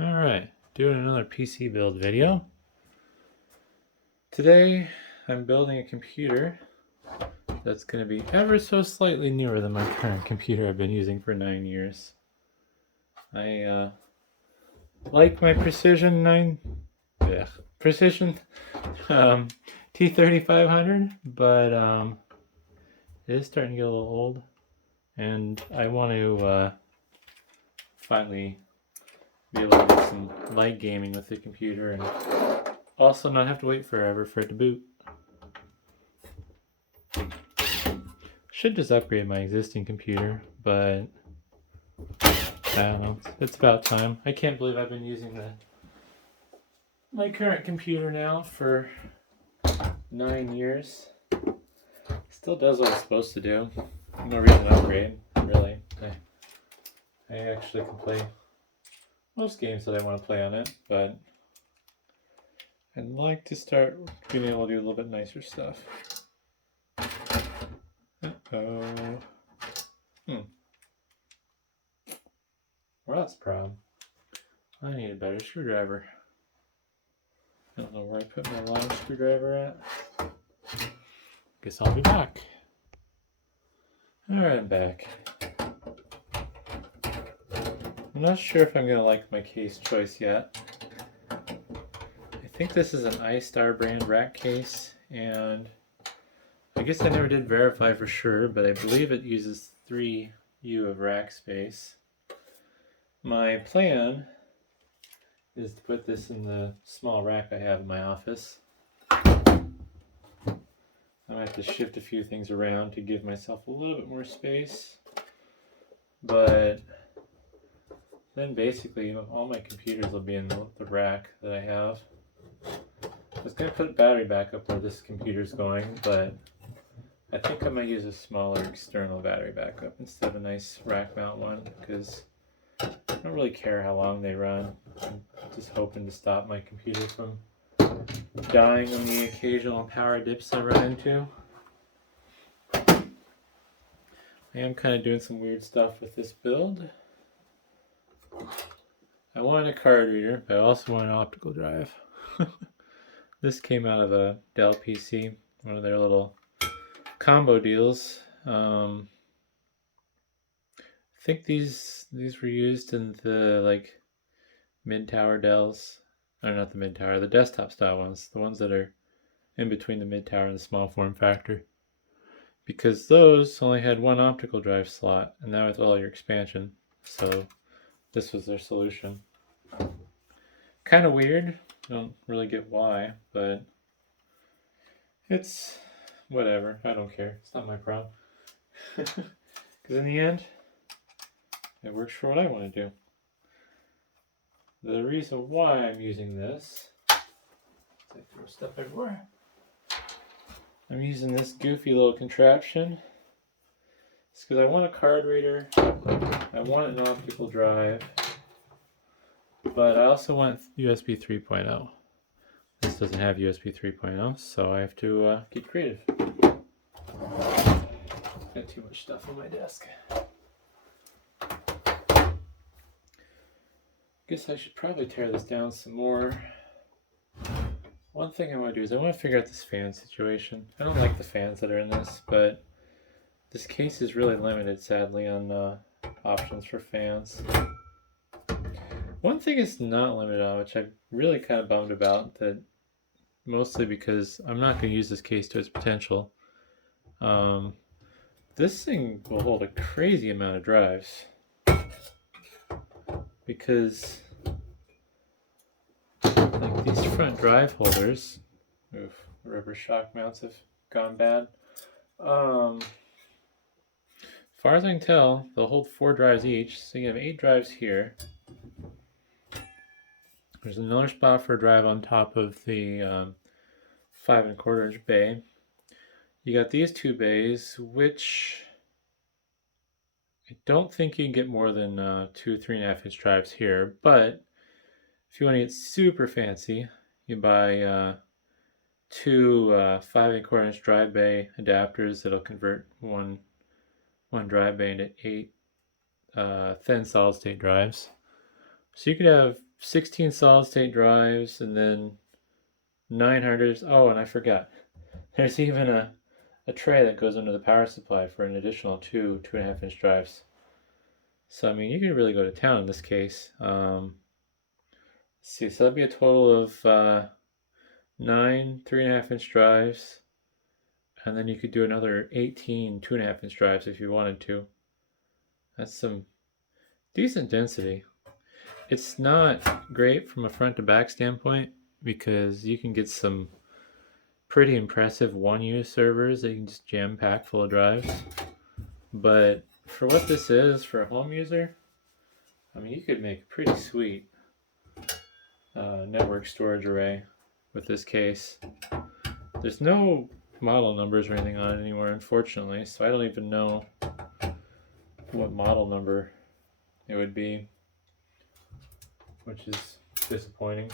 Alright, doing another PC build video. Today I'm building a computer that's going to be ever so slightly newer than my current computer I've been using for 9 years. I like my Precision T3500, but it is starting to get a little old, and I want to finally be able to do some light gaming with the computer and also not have to wait forever for it to boot. Should just upgrade my existing computer, but I don't know. It's about time. I can't believe I've been using my current computer now for 9 years. Still does what it's supposed to do. No reason to upgrade, really. I actually can play most games that I want to play on it, but I'd like to start being able to do a little bit nicer stuff. Uh-oh. Well, that's a problem. I need a better screwdriver. I don't know where I put my long screwdriver at. Guess I'll be back. Alright, I'm back. I'm not sure if I'm going to like my case choice yet. I think this is an iStar brand rack case, and I guess I never did verify for sure, but I believe it uses 3U of rack space. My plan is to put this in the small rack I have in my office. I might have to shift a few things around to give myself a little bit more space, but then basically all my computers will be in the rack that I have. I was going to put a battery backup where this computer's going, but I think I might use a smaller external battery backup instead of a nice rack mount one, because I don't really care how long they run. I'm just hoping to stop my computer from dying on the occasional power dips I run into. I am kind of doing some weird stuff with this build. I wanted a card reader, but I also want an optical drive. This came out of a Dell PC, one of their little combo deals. I think these were used in the mid-tower Dells. Or not the mid-tower, the desktop style ones, the ones that are in between the mid-tower and the small form factor. Because those only had one optical drive slot, and that was all your expansion. So this was their solution. Kind of weird. I don't really get why, but it's whatever. I don't care. It's not my problem. Because in the end, it works for what I want to do. The reason why I'm using this, I throw stuff everywhere. I'm using this goofy little contraption. It's because I want a card reader, I want an optical drive, but I also want USB 3.0. This doesn't have USB 3.0, so I have to get creative. Got too much stuff on my desk. Guess I should probably tear this down some more. One thing I want to do is I want to figure out this fan situation. I don't like the fans that are in this, but this case is really limited, sadly, on options for fans. One thing it's not limited on, which I'm really kind of bummed about, that mostly because I'm not going to use this case to its potential. This thing will hold a crazy amount of drives, because like these front drive holders, oof, rubber shock mounts have gone bad. As far as I can tell, they'll hold 4 drives each, so you have 8 drives here. There's another spot for a drive on top of the 5¼ inch bay. You got these 2 bays, which I don't think you can get more than 2 3.5 inch drives here, but if you want to get super fancy, you buy 2 5¼ inch drive bay adapters that'll convert one drive bay into 8 thin solid state drives. So you could have 16 solid state drives, and then 900s. Oh, and I forgot. There's even a tray that goes under the power supply for an additional 2.5 inch drives. So, I mean, you could really go to town in this case. Let's see, so that'd be a total of 9 3.5 inch drives, and then you could do another 18 2.5 inch drives if you wanted to. That's some decent density. It's not great from a front to back standpoint because you can get some pretty impressive one-use servers that you can just jam pack full of drives. But for what this is for a home user, I mean, you could make a pretty sweet network storage array with this case. There's no model numbers or anything on it anymore, unfortunately, so I don't even know what model number it would be, which is disappointing.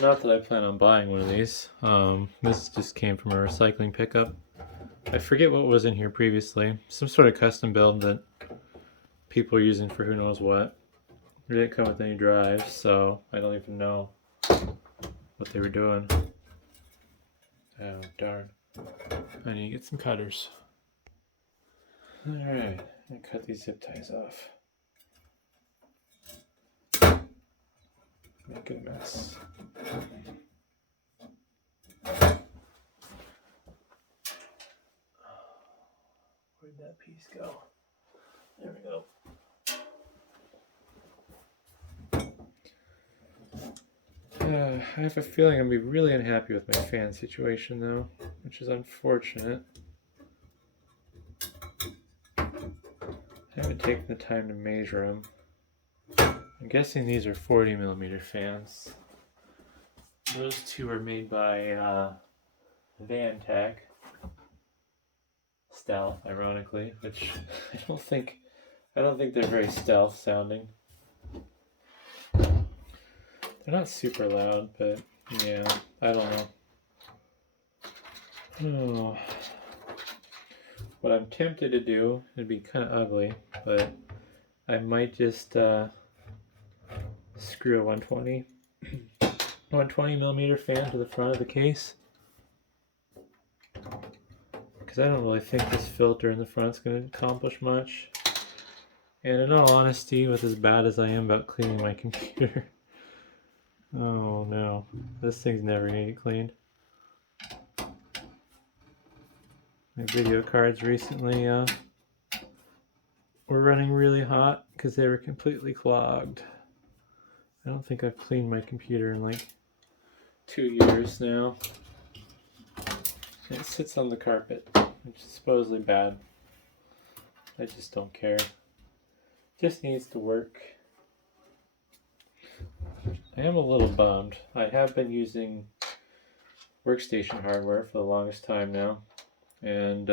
Not that I plan on buying one of these. This just came from a recycling pickup. I forget what was in here previously. Some sort of custom build that people are using for who knows what. It didn't come with any drives, so I don't even know what they were doing. Oh, darn. I need to get some cutters. Alright, I'm gonna cut these zip ties off. Make it a mess. Where'd that piece go? There we go. I have a feeling I'm going to be really unhappy with my fan situation though, which is unfortunate. I haven't taken the time to measure them. I'm guessing these are 40mm fans. Those two are made by Vantech. Stealth, ironically, which I don't think they're very stealth sounding. They're not super loud, but yeah, I don't know. Oh. What I'm tempted to do, it'd be kind of ugly, but I might just screw a 120mm fan to the front of the case. Because I don't really think this filter in the front is going to accomplish much. And in all honesty, with as bad as I am about cleaning my computer, oh no, this thing's never going to get cleaned. My video cards recently were running really hot because they were completely clogged. I don't think I've cleaned my computer in like 2 years now. It sits on the carpet, which is supposedly bad. I just don't care. Just needs to work. I am a little bummed. I have been using workstation hardware for the longest time now, and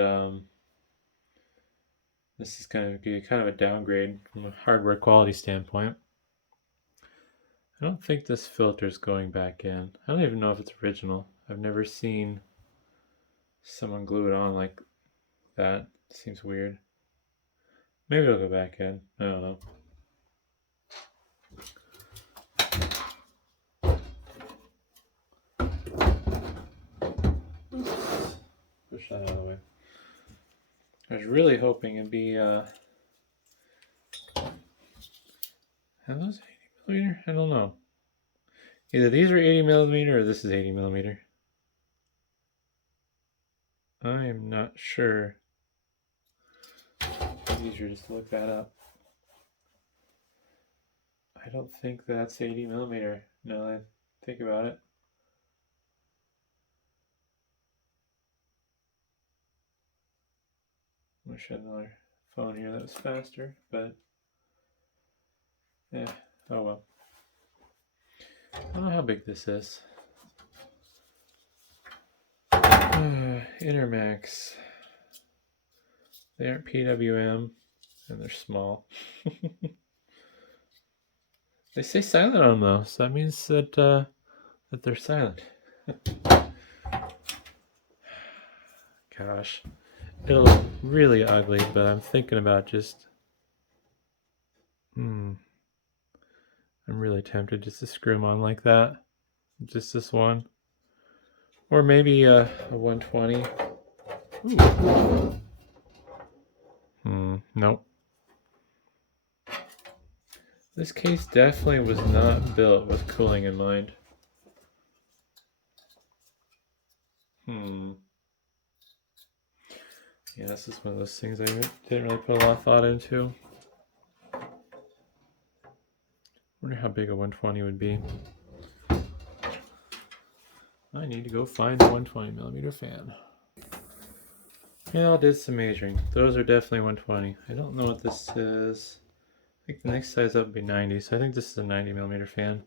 this is going to be kind of a downgrade from a hardware quality standpoint. I don't think this filter is going back in. I don't even know if it's original. I've never seen someone glue it on like that. It seems weird. Maybe it'll go back in. I don't know. Push that out of the way. I was really hoping it'd be are those 80mm? I don't know. Either these are 80mm or this is 80mm. I am not sure. It's easier just to look that up. I don't think that's 80mm. Now that I think about it. I wish I had another phone here that was faster, but yeah, oh well. I don't know how big this is. Intermax. They aren't PWM, and they're small. They say silent on them though, so that means that that they're silent. Gosh, it'll look really ugly, but I'm thinking about just I'm I'm really tempted just to screw them on like that. Just this one. Or maybe a 120. Ooh. Nope. This case definitely was not built with cooling in mind. Yeah, this is one of those things I didn't really put a lot of thought into. Wonder how big a 120 would be. I need to go find a 120mm fan. Yeah, I did some measuring. Those are definitely 120. I don't know what this is. I think the next size up would be 90, so I think this is a 90mm fan.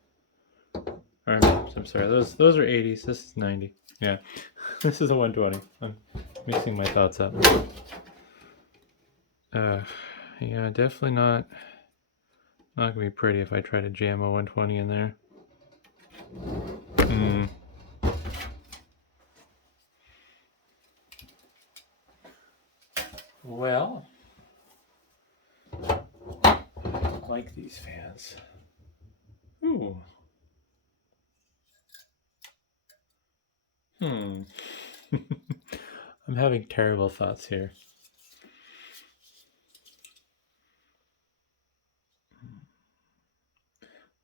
Or, I'm sorry, those are 80s. This is 90. Yeah, this is a 120. I'm mixing my thoughts up. Yeah, definitely not gonna be pretty if I try to jam a 120 in there. Well, I like these fans. Ooh. I'm having terrible thoughts here.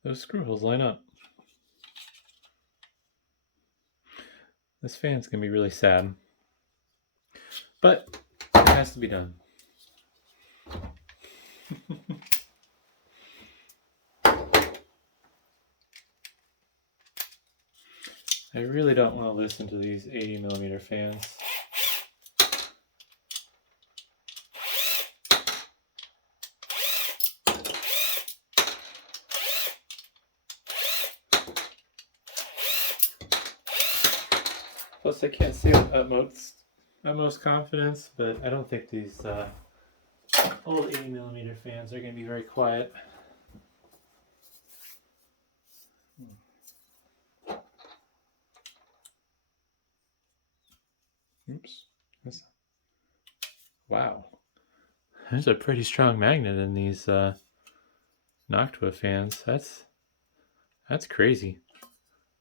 Those screw holes line up. This fan's gonna be really sad. But it has to be done. I really don't want to listen to these 80mm fans. Plus, I can't say with utmost confidence, but I don't think these old 80mm fans are going to be very quiet. Oops. Wow. There's a pretty strong magnet in these Noctua fans. That's crazy.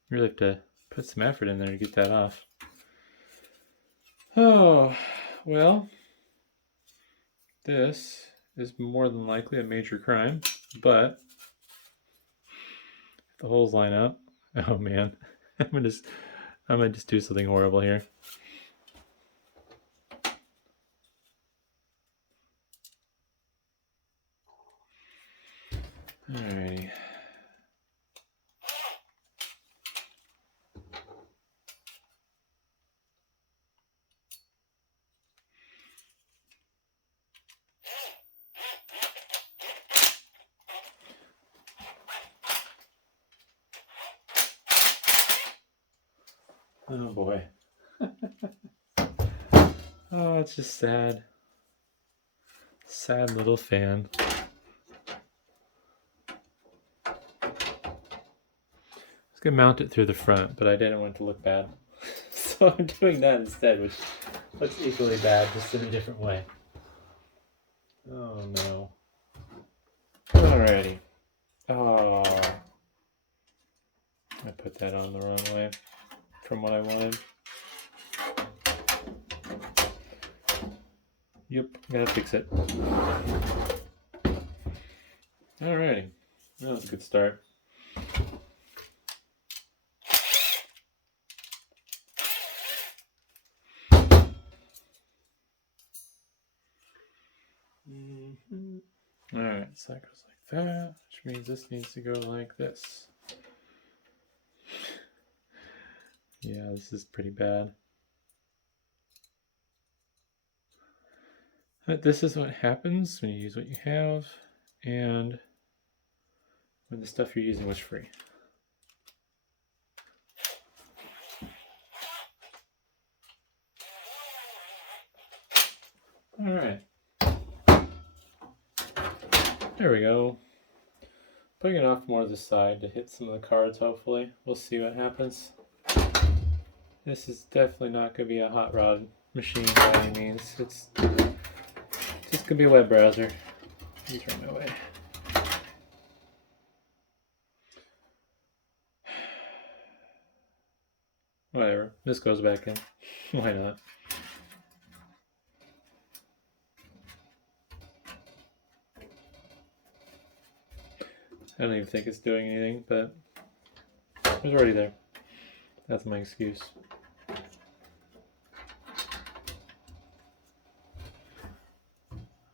You really have to put some effort in there to get that off. Oh, well, this is more than likely a major crime, but if the holes line up, oh man, I'm gonna just do something horrible here. Alrighty. Oh boy. Oh, it's just sad. Sad little fan. I was gonna mount it through the front, but I didn't want it to look bad. So I'm doing that instead, which looks equally bad, just in a different way. Oh no. Alrighty. Oh. I put that on the wrong way from what I wanted. Yep, gotta fix it. Alrighty. That was a good start. Alright, so that goes like that, which means this needs to go like this. Yeah, this is pretty bad. But this is what happens when you use what you have and when the stuff you're using was free. Alright. There we go. Putting it off more to the side to hit some of the cards, hopefully. We'll see what happens. This is definitely not going to be a hot rod machine by any means. It's just going to be a web browser. You turn my way. Whatever. This goes back in. Why not? I don't even think it's doing anything, but it was already there. That's my excuse.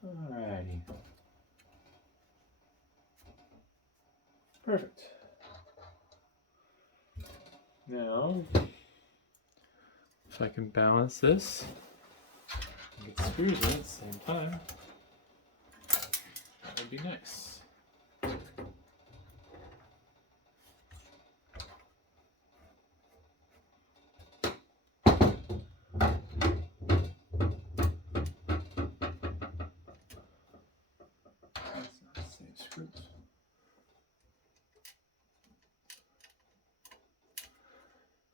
Alrighty. Perfect. Now, if I can balance this and get screws in at the same time, that would be nice.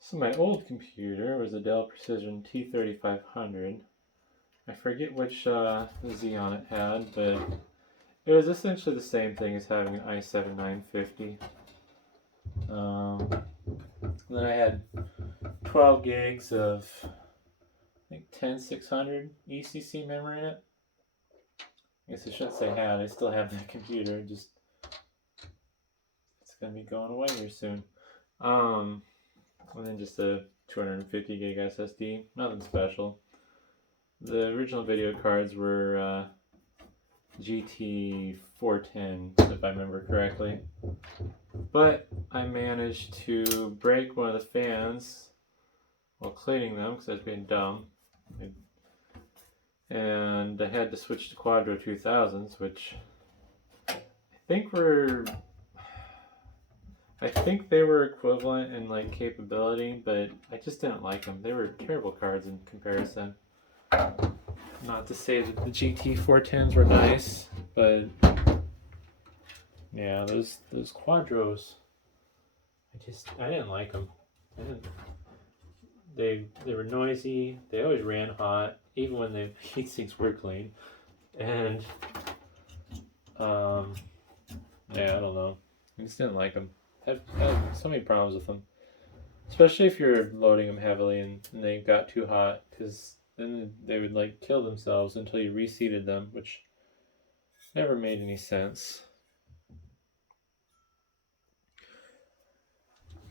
So my old computer was a Dell Precision T3500. I forget which Xeon it had, but it was essentially the same thing as having an i7 950. Then I had 12 gigs of, I think, 10600 ECC memory in it. I guess I shouldn't say had, I still have that computer, just it's going to be going away here soon. And then just a 250 gig SSD, nothing special. The original video cards were GT410, if I remember correctly. But I managed to break one of the fans while cleaning them because I was being dumb. And I had to switch to Quadro 2000s, which I think they were equivalent in like capability, but I just didn't like them. They were terrible cards in comparison. Not to say that the GT410s were nice, but yeah, those Quadros, I didn't like them. They were noisy. They always ran hot, even when the heat sinks were clean. And yeah, I don't know. I just didn't like them. I've had so many problems with them, especially if you're loading them heavily and they got too hot, because then they would like kill themselves until you reseated them, which never made any sense.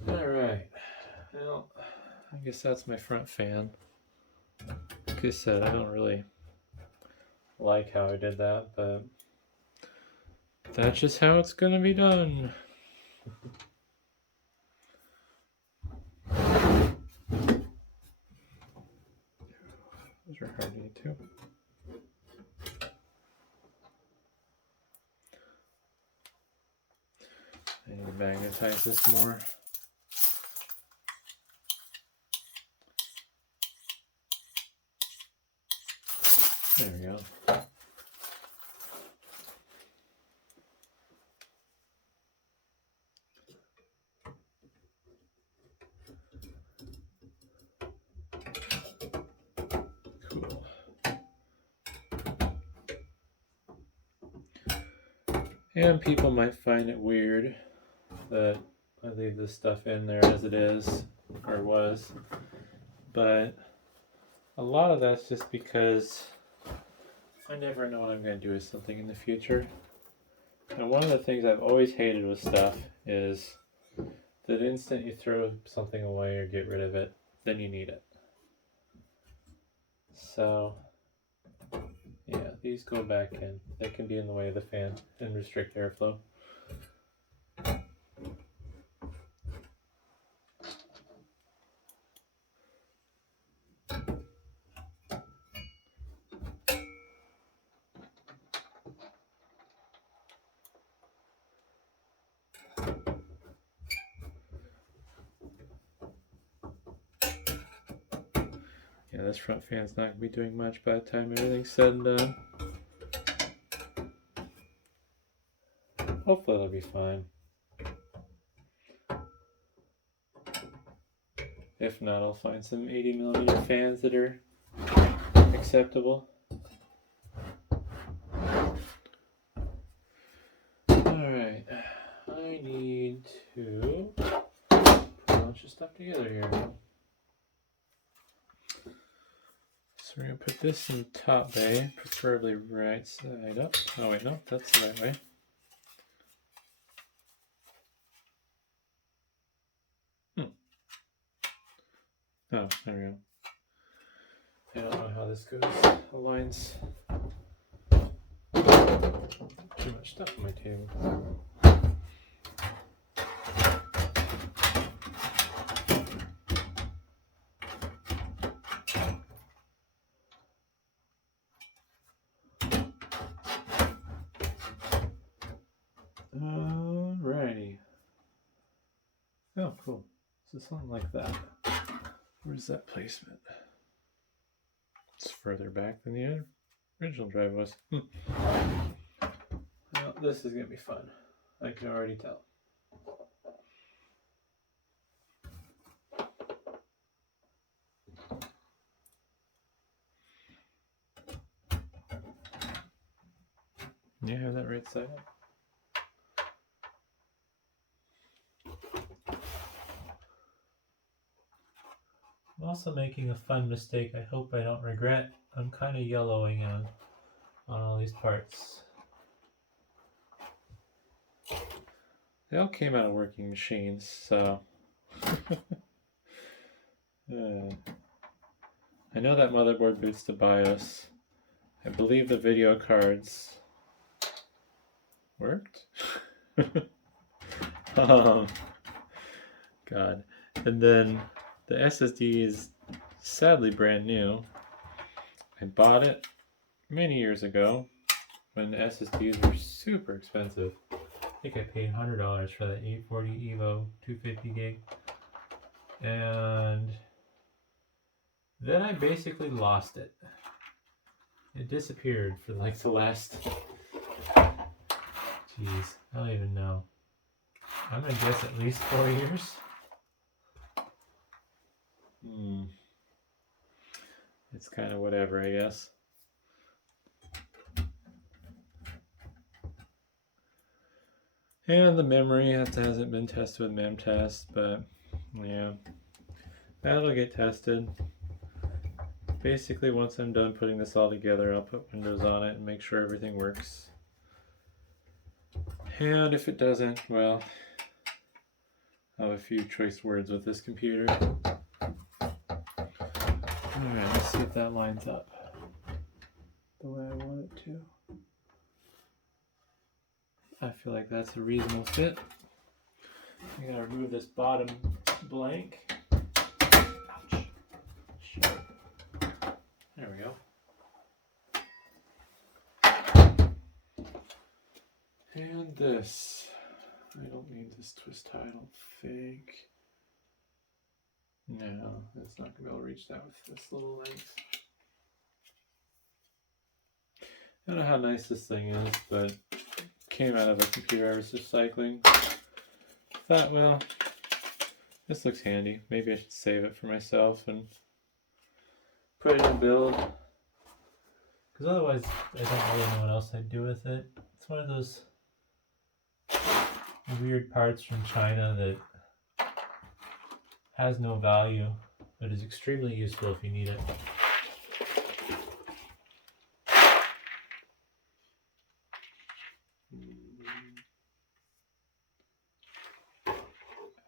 Alright, well, I guess that's my front fan. Like I said, I don't really like how I did that, but that's just how it's gonna be done. Those are hard to get to. I need to magnetize this more. There we go. Cool. And people might find it weird that I leave this stuff in there as it is, or was, but a lot of that's just because I never know what I'm going to do with something in the future. And one of the things I've always hated with stuff is that the instant you throw something away or get rid of it, then you need it. So, yeah, these go back in. They can be in the way of the fan and restrict airflow. Yeah, this front fan's not going to be doing much by the time everything's said and done. Hopefully it'll be fine. If not, I'll find some 80mm fans that are acceptable. Alright, I need to put a bunch of stuff together here. gonna put this in top bay, preferably right side up. Oh wait, no, that's the right way. Oh, there we go. I don't know how this goes. Aligns too much stuff on my table. Alrighty. Oh, cool. So something like that. Where's that placement? It's further back than the original drive was. Well, this is going to be fun. I can already tell. You have that right side up? I'm also making a fun mistake I hope I don't regret. I'm kind of yellowing on all these parts. They all came out of working machines, so I know that motherboard boots to BIOS. I believe the video cards worked. God. And then the SSD is sadly brand new. I bought it many years ago when the SSDs were super expensive. I think I paid $100 for that 840 Evo 250 gig. And then I basically lost it. It disappeared for like the last, jeez, I don't even know. I'm gonna guess at least 4 years. It's kind of whatever, I guess. And the memory hasn't been tested with memtest, but yeah, that'll get tested. Basically, once I'm done putting this all together, I'll put Windows on it and make sure everything works. And if it doesn't, well, I'll have a few choice words with this computer. Alright, let's see if that lines up the way I want it to. I feel like that's a reasonable fit. I gotta remove this bottom blank. Ouch. Shit. There we go. And this. I don't need this twist tie, I don't think. No, that's not going to be able to reach that with this little length. I don't know how nice this thing is, but it came out of a computer I was just cycling. Thought, well, this looks handy. Maybe I should save it for myself and put it in build. Because otherwise, I don't really know what else I'd do with it. It's one of those weird parts from China that has no value, but is extremely useful if you need it.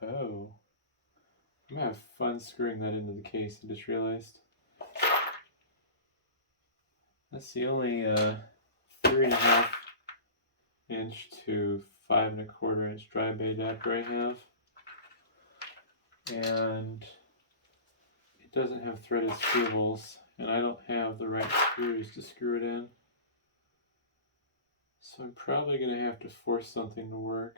Oh. I'm gonna have fun screwing that into the case, I just realized. That's the only 3.5 inch to 5.25 inch dry bay adapter I have. And it doesn't have threaded screwables, and I don't have the right screws to screw it in. So I'm probably going to have to force something to work.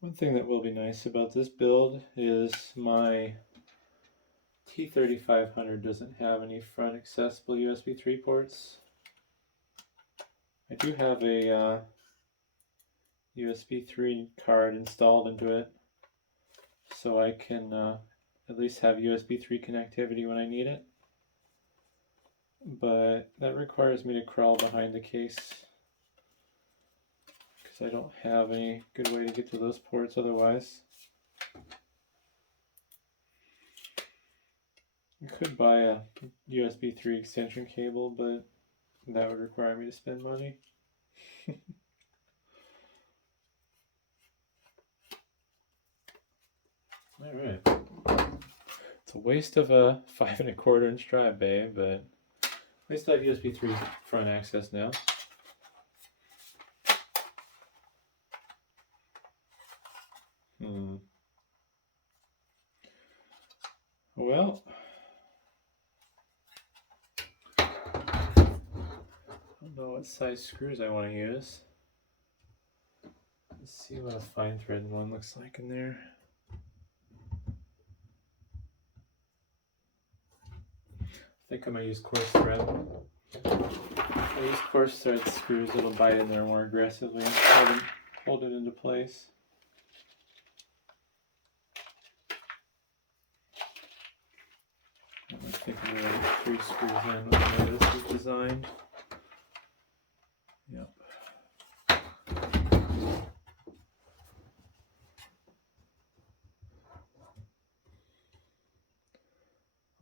One thing that will be nice about this build is my T3500 doesn't have any front accessible USB 3 ports. I do have a USB 3 card installed into it, so I can at least have USB 3 connectivity when I need it. But that requires me to crawl behind the case because I don't have any good way to get to those ports otherwise. I could buy a USB 3 extension cable, but that would require me to spend money. Alright. It's a waste of a 5 1/4 inch drive bay, but at least I have USB 3 front access now. Well, I don't know what size screws I want to use. Let's see what a fine thread one looks like in there. I think I'm going to use coarse thread. I use coarse thread screws, it'll bite in there more aggressively and hold it into place. I think I'm going to put 3 screws in the way this is designed. Yep.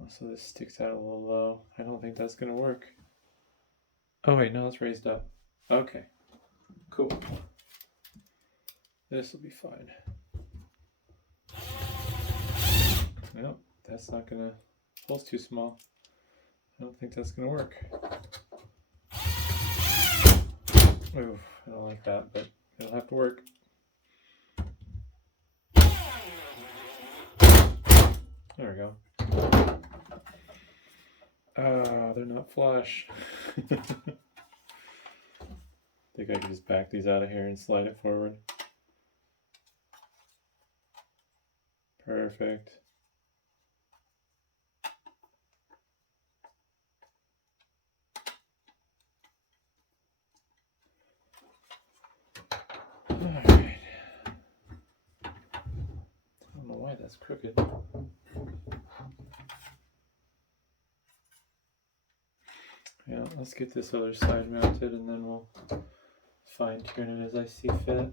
Also, this sticks out a little low. I don't think that's going to work. Oh wait, no, it's raised up. Okay, cool. This will be fine. Nope, that's not going to... Hole's too small. I don't think that's going to work. Oof, I don't like that, but it'll have to work. There we go. They're not flush. I think I can just back these out of here and slide it forward. Perfect. Alright. I don't know why that's crooked. Yeah, let's get this other side mounted and then we'll fine tune it as I see fit.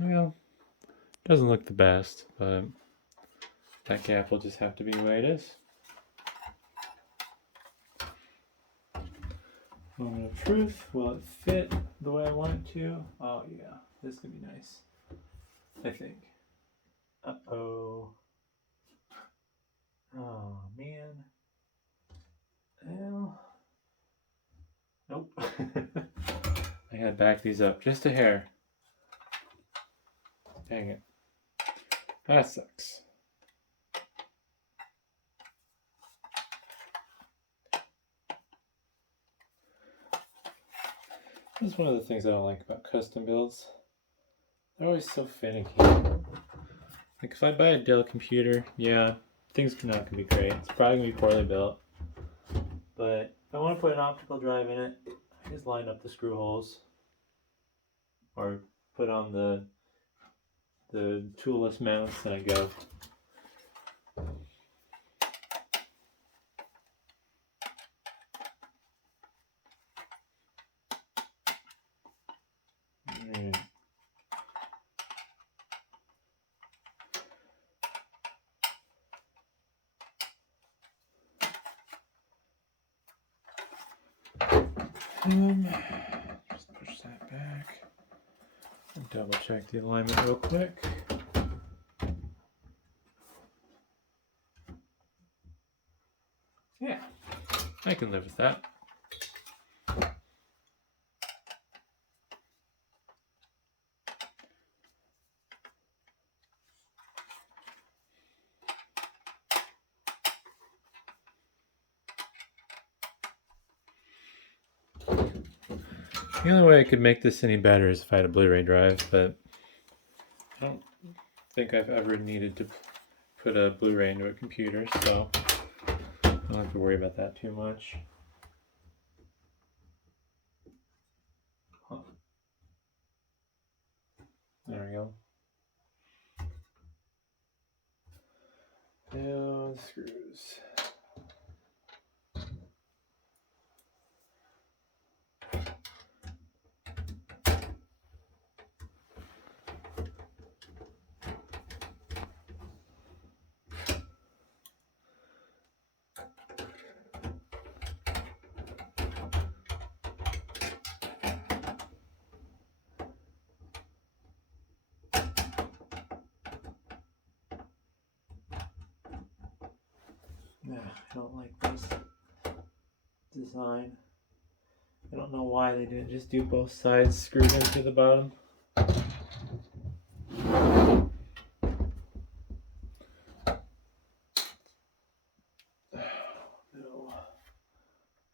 Well, doesn't look the best, but that gap will just have to be the way it is. Moment of truth, will it fit the way I want it to? Oh yeah, this could be nice, I think. Uh-oh. Oh man. Well, nope. I gotta back these up just a hair. Dang it. That sucks. This is one of the things I don't like about custom builds. They're always so finicky. Like if I buy a Dell computer, yeah, things are not gonna be great. It's probably gonna be poorly built. But if I want to put an optical drive in it, I just line up the screw holes. Or put on the toolless mounts and I go. Alright. Just push that back and double check the alignment real quick. Yeah, I can live with that. The only way I could make this any better is if I had a Blu-ray drive, but I don't think I've ever needed to put a Blu-ray into a computer, so I don't have to worry about that too much. Huh. There we go. Now the screws. Yeah, I don't like this design. I don't know why they didn't just do both sides screwed into the bottom. No,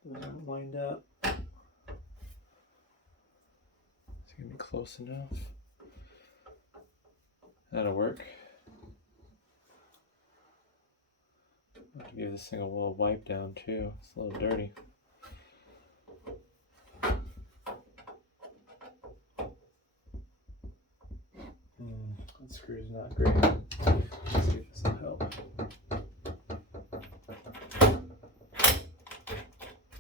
they don't lined up. It's gonna be close enough. That'll work. I have to give this thing a little wipe down too. It's a little dirty. That screw's not great. Let's see if this will help.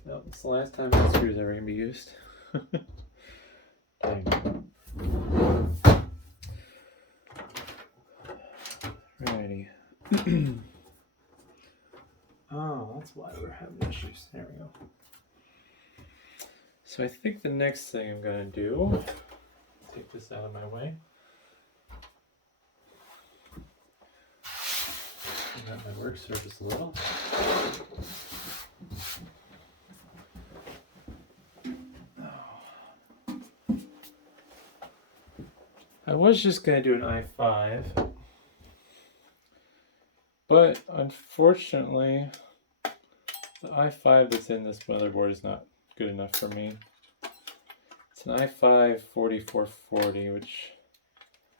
Nope, it's the last time that screw's ever gonna be used. Dang. Alrighty. Oh, that's why we're having issues. There we go. So I think the next thing I'm gonna do, take this out of my way. Got my work surface a little. I was just going to do an i5, but unfortunately the i5 that's in this motherboard is not good enough for me. It's an i5 4440, which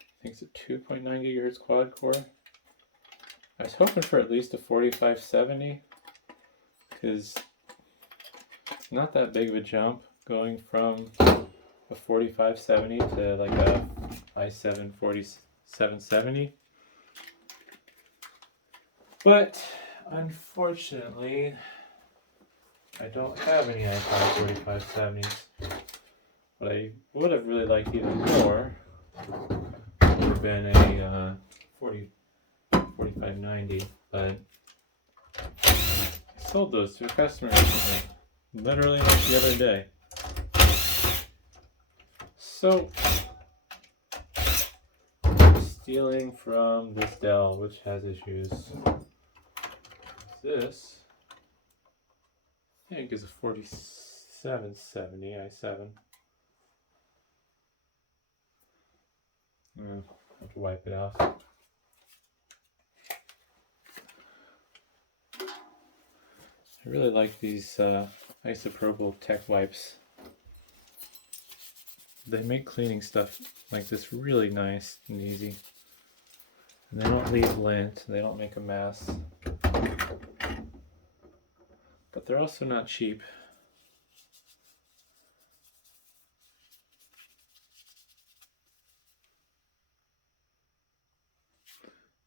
I think is a 2.9 gigahertz quad core. I was hoping for at least a 4570 because it's not that big of a jump going from a 4570 to like a i7 4770. But unfortunately, I don't have any i5 4570s. What I would have really liked even more would have been a 4590, but I sold those to a customer recently, literally like the other day. So, stealing from this Dell, which has issues. This, I think, is a 4770 i7. I'll have to wipe it off. I really like these isopropyl tech wipes. They make cleaning stuff like this really nice and easy. And they don't leave lint, they don't make a mess. But they're also not cheap.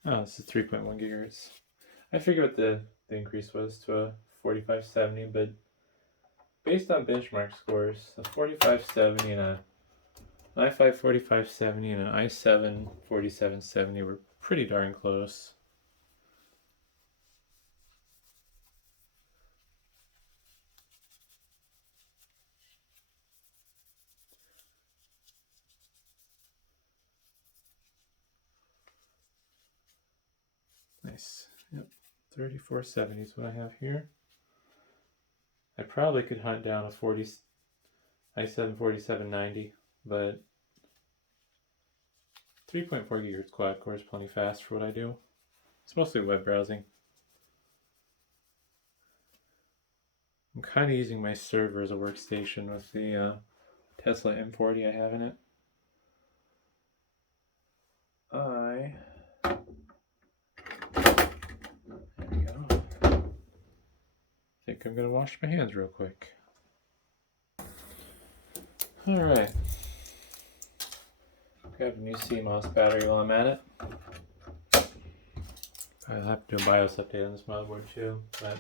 Oh, this is 3.1 gigahertz. I figured what the increase was to a 4570, but based on benchmark scores, a 4570 and an i5 4570 and an i7 4770 were pretty darn close. Nice. Yep. 3470 is what I have here. I probably could hunt down a i7 4790, but 3.4 gigahertz quad core is plenty fast for what I do. It's mostly web browsing. I'm kind of using my server as a workstation with the Tesla M40 I have in it. There we go. I think I'm gonna wash my hands real quick. Alright. Grab a new CMOS battery while I'm at it. I'll have to do a BIOS update on this motherboard too, but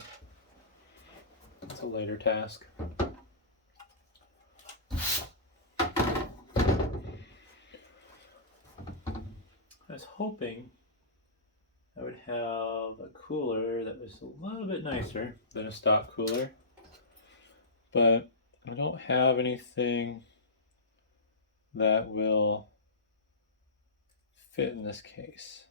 it's a later task. I was hoping I would have a cooler that was a little bit nicer than a stock cooler, but I don't have anything that will fit in this case.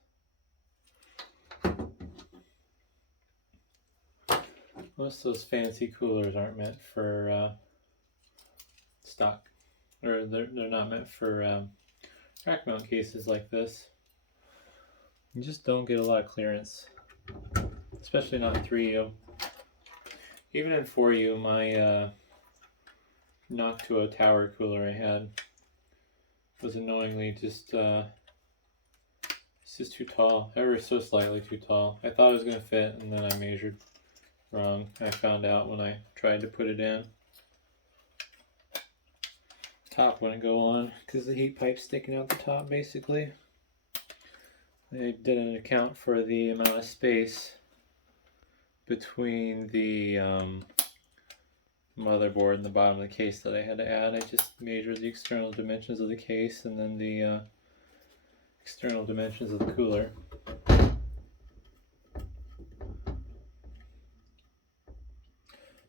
Most of those fancy coolers aren't meant for stock, or they're not meant for rack mount cases like this. You just don't get a lot of clearance, especially not in 3U. Even in 4U, my Noctua tower cooler I had was annoyingly just it's just too tall, ever so slightly too tall. I thought it was going to fit, and then I measured wrong. I found out when I tried to put it in. Top wouldn't go on because the heat pipe's sticking out the top basically. They didn't account for the amount of space between the motherboard and the bottom of the case that I had to add. I just measured the external dimensions of the case and then the external dimensions of the cooler.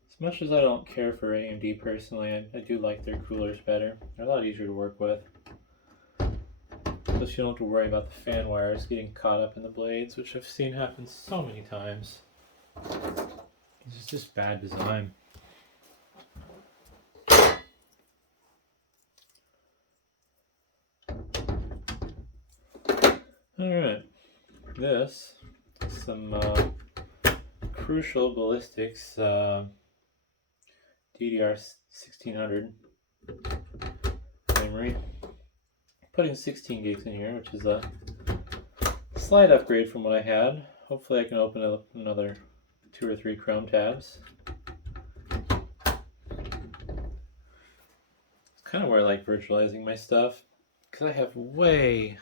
As much as I don't care for AMD personally, I do like their coolers better. They're a lot easier to work with. Plus you don't have to worry about the fan wires getting caught up in the blades, which I've seen happen so many times. It's just bad design. Alright, this is some crucial Ballistix DDR1600 memory. Putting 16 gigs in here, which is a slight upgrade from what I had. Hopefully I can open up another 2 or 3 Chrome tabs. It's kind of where I like virtualizing my stuff, because I have way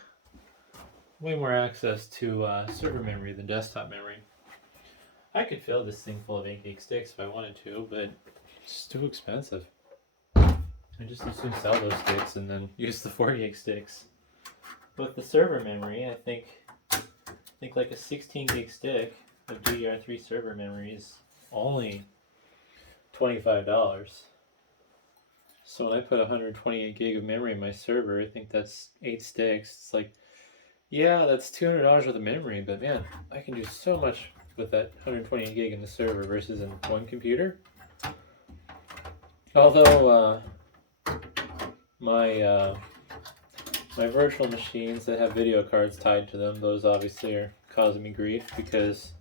more access to server memory than desktop memory. I could fill this thing full of 8 gig sticks if I wanted to, but it's just too expensive. I just assume sell those sticks and then use the 4 gig sticks. With the server memory, I think like a 16 gig stick of DDR3 server memory is only $25. So when I put 128 gig of memory in my server, I think that's 8 sticks. It's like, yeah, that's $200 worth of memory, but man, I can do so much with that 128 gig in the server versus in one computer. Although my virtual machines that have video cards tied to them, those obviously are causing me grief because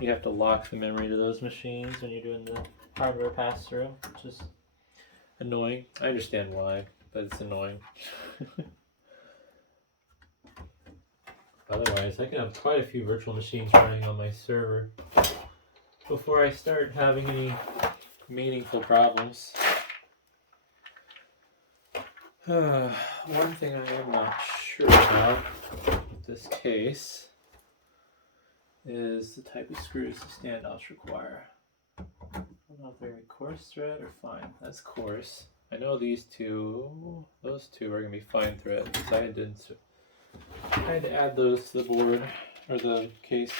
you have to lock the memory to those machines when you're doing the hardware pass-through, which is annoying. I understand why, but it's annoying. Otherwise, I can have quite a few virtual machines running on my server before I start having any meaningful problems. One thing I am not sure about with this case is the type of screws the standoffs require. I don't know if they're going to be coarse thread or fine. That's coarse. I know those two are going to be fine thread because I had to add those to the board or the case.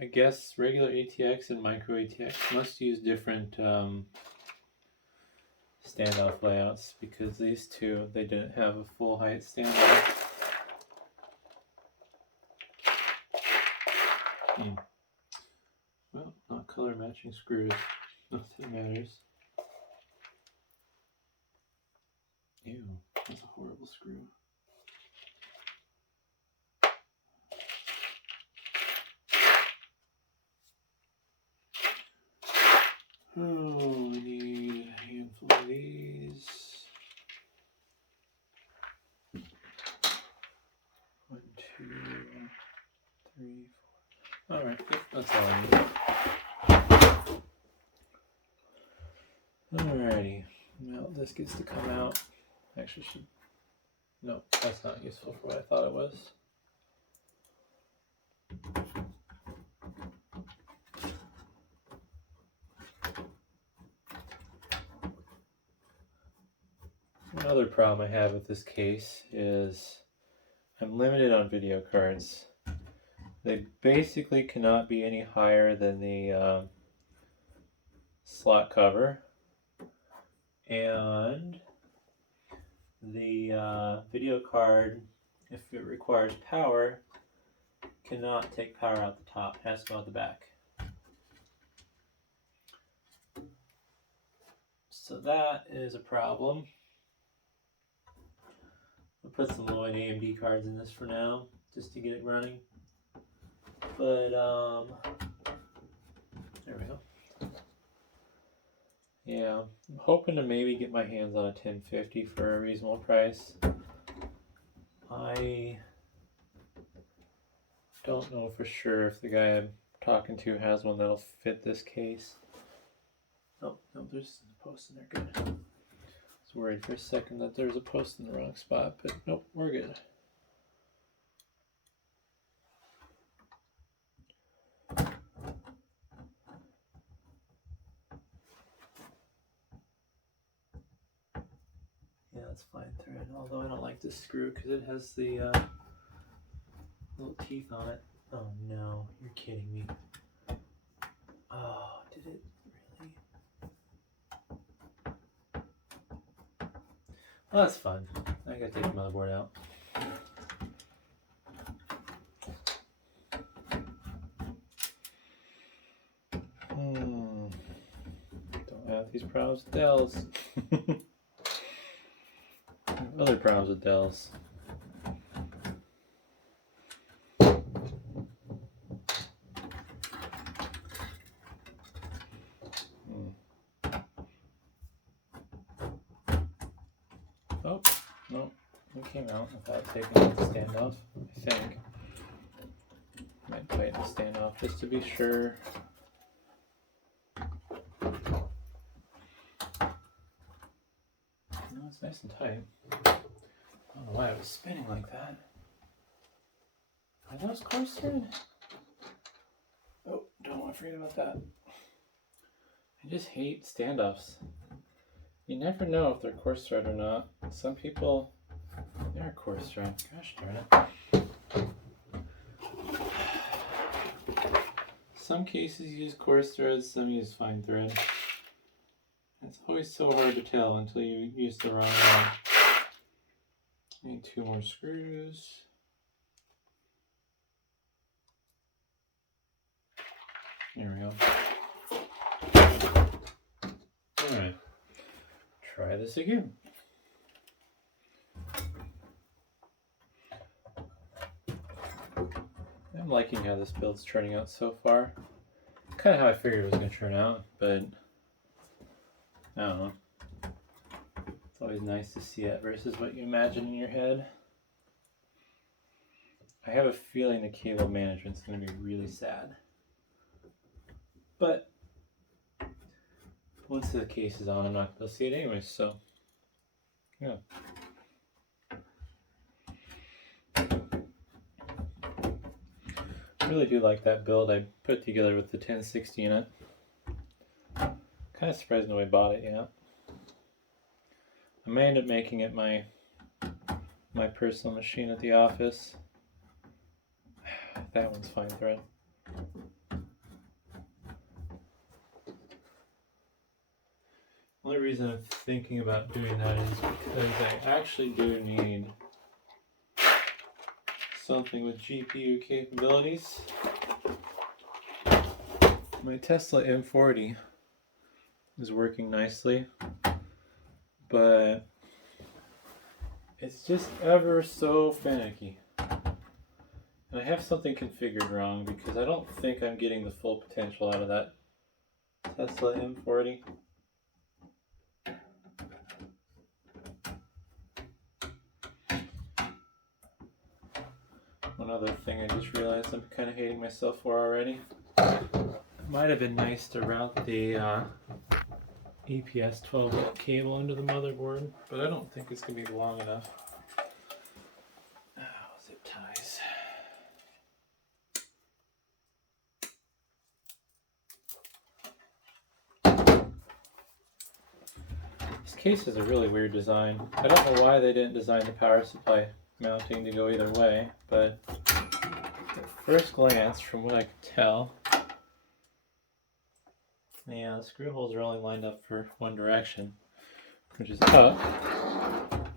I guess regular ATX and micro ATX must use different standoff layouts because these two, they didn't have a full height standoff. Well, not color matching screws. Nothing matters. Ew, that's a horrible screw. Oh, we need a handful of these. 1, 2, 3, 4. All right, yep, that's all I need. Alrighty, now this gets to come out. Actually, no, that's not useful for what I thought it was. Another problem I have with this case is I'm limited on video cards. They basically cannot be any higher than the slot cover, and the video card, if it requires power, cannot take power out the top. It has to go out the back. So that is a problem. I'll put some low-end AMD cards in this for now, just to get it running. But, there we go. Yeah, I'm hoping to maybe get my hands on a 1050 for a reasonable price. I don't know for sure if the guy I'm talking to has one that'll fit this case. Oh, no, there's a post in there, good. I was worried for a second that there was a post in the wrong spot, but nope, we're good. Yeah, that's fine thread, although I don't like this screw because it has the little teeth on it. Oh no, you're kidding me. Oh, did it really? Well, that's fun. I gotta take the motherboard out. Don't have these problems with Dells. Other problems with Dells. Oh, no, it came out without taking out the standoff, I think. Might tighten the standoff just to be sure. No, it's nice and tight. I don't know why it was spinning like that. Are those coarse thread? Oh, don't want to forget about that. I just hate standoffs. You never know if they're coarse thread or not. Some people, they're coarse thread. Gosh darn it. Some cases use coarse thread, some use fine thread. It's always so hard to tell until you use the wrong one. Need 2 more screws. There we go. Alright. Try this again. I'm liking how this build's turning out so far. Kind of how I figured it was going to turn out, but I don't know. It's always nice to see it versus what you imagine in your head. I have a feeling the cable management's going to be really sad. But once the case is on, I'm not going to see it anyways, so yeah. I really do like that build I put together with the 1060 in it. Kind of surprised nobody bought it yet. I may end up making it my personal machine at the office. That one's fine thread. The only reason I'm thinking about doing that is because I actually do need something with GPU capabilities. My Tesla M40 is working nicely, but it's just ever so finicky. And I have something configured wrong because I don't think I'm getting the full potential out of that Tesla M40. One other thing I just realized I'm kind of hating myself for already. It might have been nice to route the EPS 12-volt cable into the motherboard, but I don't think it's going to be long enough. Oh, zip ties. This case is a really weird design. I don't know why they didn't design the power supply mounting to go either way, but at first glance, from what I could tell, yeah, the screw holes are only lined up for one direction, which is up,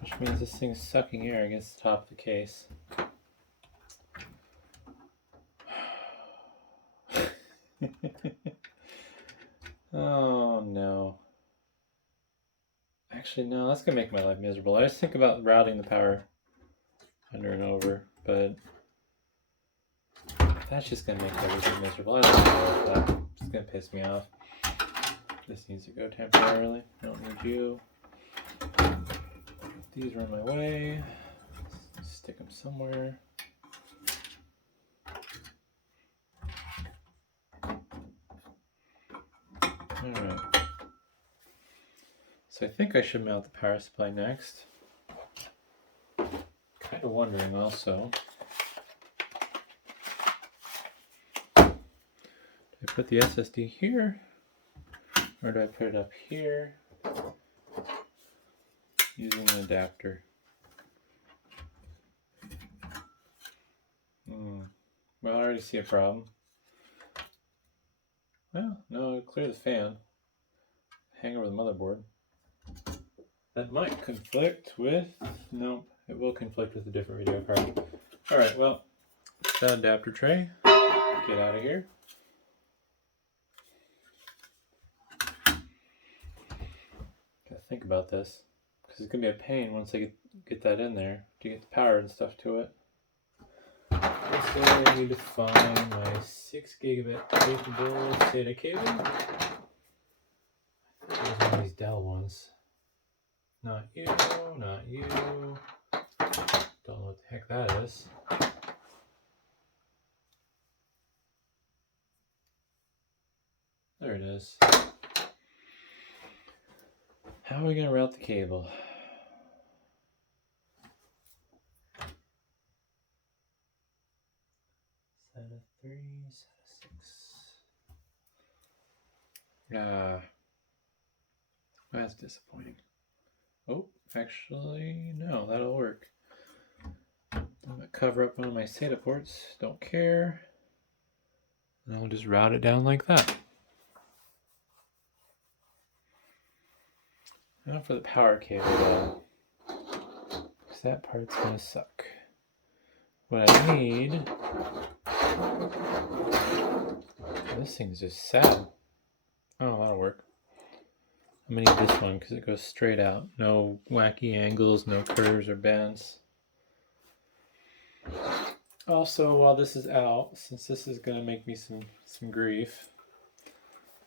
which means this thing's sucking air against the top of the case. Oh no. Actually, no, that's gonna make my life miserable. I just think about routing the power under and over, but that's just gonna make everything miserable. I don't know that. It's gonna piss me off. This needs to go temporarily. I don't need you. These are in my way. Let's stick them somewhere. Alright. So I think I should mount the power supply next. Kind of wondering also, do I put the SSD here? Or do I put it up here using an adapter? Well, I already see a problem. Well, no, clear the fan. Hang over the motherboard. That might conflict with... Nope, it will conflict with a different video card. Alright, well, that adapter tray. Get out of here. Gotta think about this, because it's gonna be a pain once I get that in there to get the power and stuff to it. So I need to find my 6 gigabit capable SATA cable. Those are one of these Dell ones. Not you, not you. Don't know what the heck that is. There it is. How are we going to route the cable? SATA 3, SATA 6. That's disappointing. Oh, actually, no, that'll work. I'm going to cover up one of my SATA ports. Don't care. And I'll just route it down like that. Now for the power cable though, because that part's gonna suck. What I need, this thing's just sad. Oh, that'll work. I'm gonna need this one because it goes straight out. No wacky angles, no curves or bends. Also, while this is out, since this is gonna make me some grief,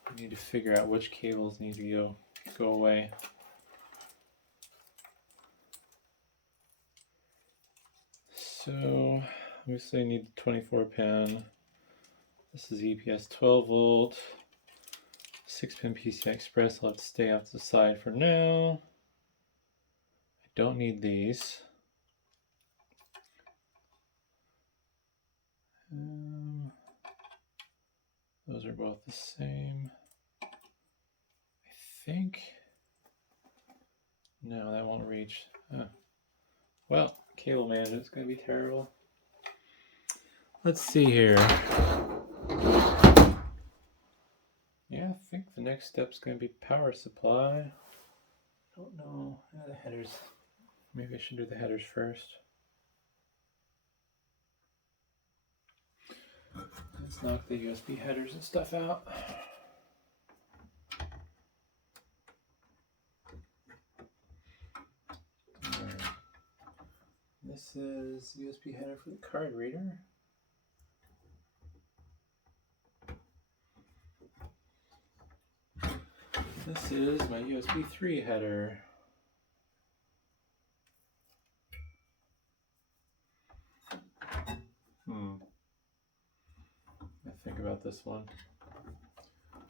I need to figure out which cables need to go away. So obviously I need the 24 pin. This is EPS 12 volt. 6-pin PCI Express. I'll have to stay off to the side for now. I don't need these. Those are both the same. I think. No, that won't reach. Well, cable management's going to be terrible. Let's see here. Yeah, I think the next step's going to be power supply. I don't know. The headers. Maybe I should do the headers first. Let's knock the USB headers and stuff out. This is USB header for the card reader. This is my USB 3 header. I think about this one.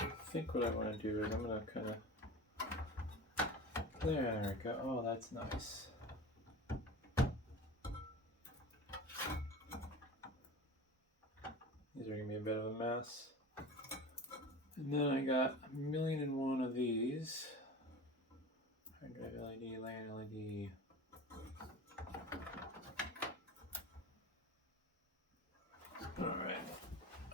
I think what I want to do is I'm going to kind of... There we go. Oh, that's nice. These are going to be a bit of a mess. And then I got 1,000,001 of these. Hard drive LED, LAN LED. Alright.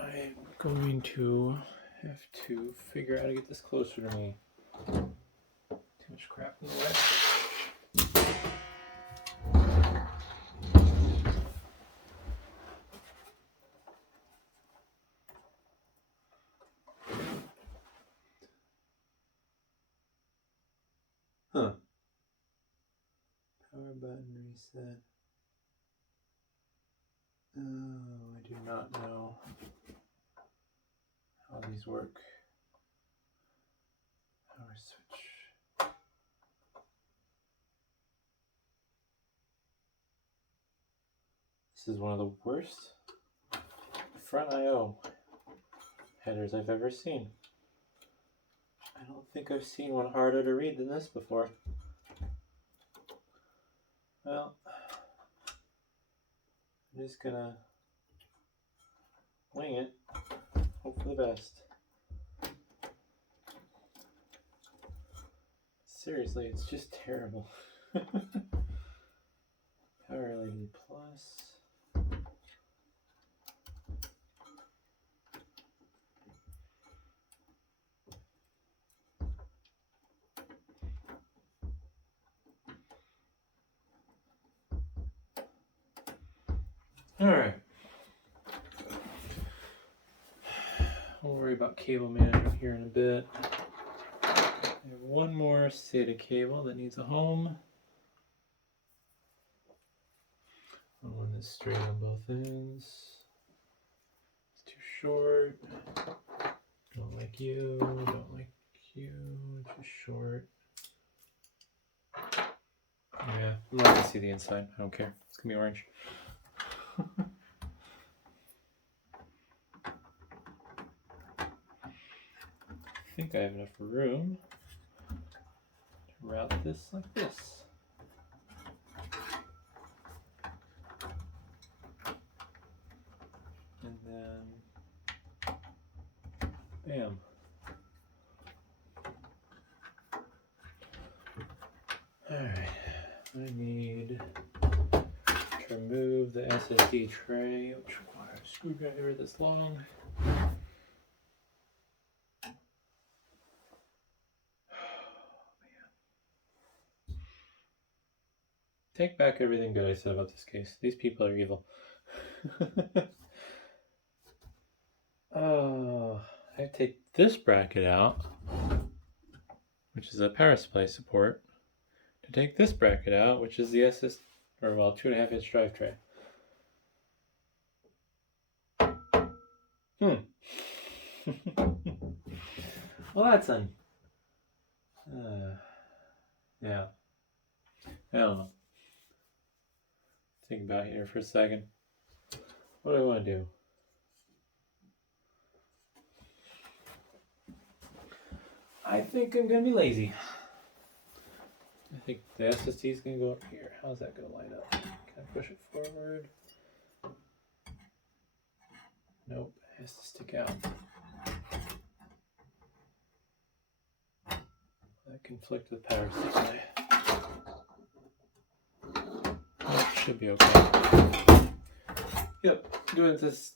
I'm going to have to figure out how to get this closer to me. Too much crap in the way. Huh. Power button reset. Oh, I do not know how these work. Power switch. This is one of the worst front I/O headers I've ever seen. I don't think I've seen one harder to read than this before. Well, I'm just gonna wing it, hope for the best. Seriously, it's just terrible. Power LED plus. All right. We'll worry about cable management here in a bit. I have one more SATA cable that needs a home. One that's straight on both ends. It's too short. Don't like you. Don't like you. Too short. Yeah, I'm not gonna see the inside. I don't care. It's gonna be orange. I think I have enough room to route this like this. And then, bam. Alright, I need to remove the SSD tray, which requires a screwdriver this long. Take back everything good I said about this case. These people are evil. Oh, I have to take this bracket out, which is a power supply support, to take this bracket out, which is the 2.5 inch drive tray. Well, that's yeah. I don't know. Think about it here for a second. What do I want to do? I think I'm going to be lazy. I think the SSD is going to go up here. How's that going to line up? Can I push it forward? Nope, it has to stick out. That conflicts with power supply. That should be okay. Yep, doing this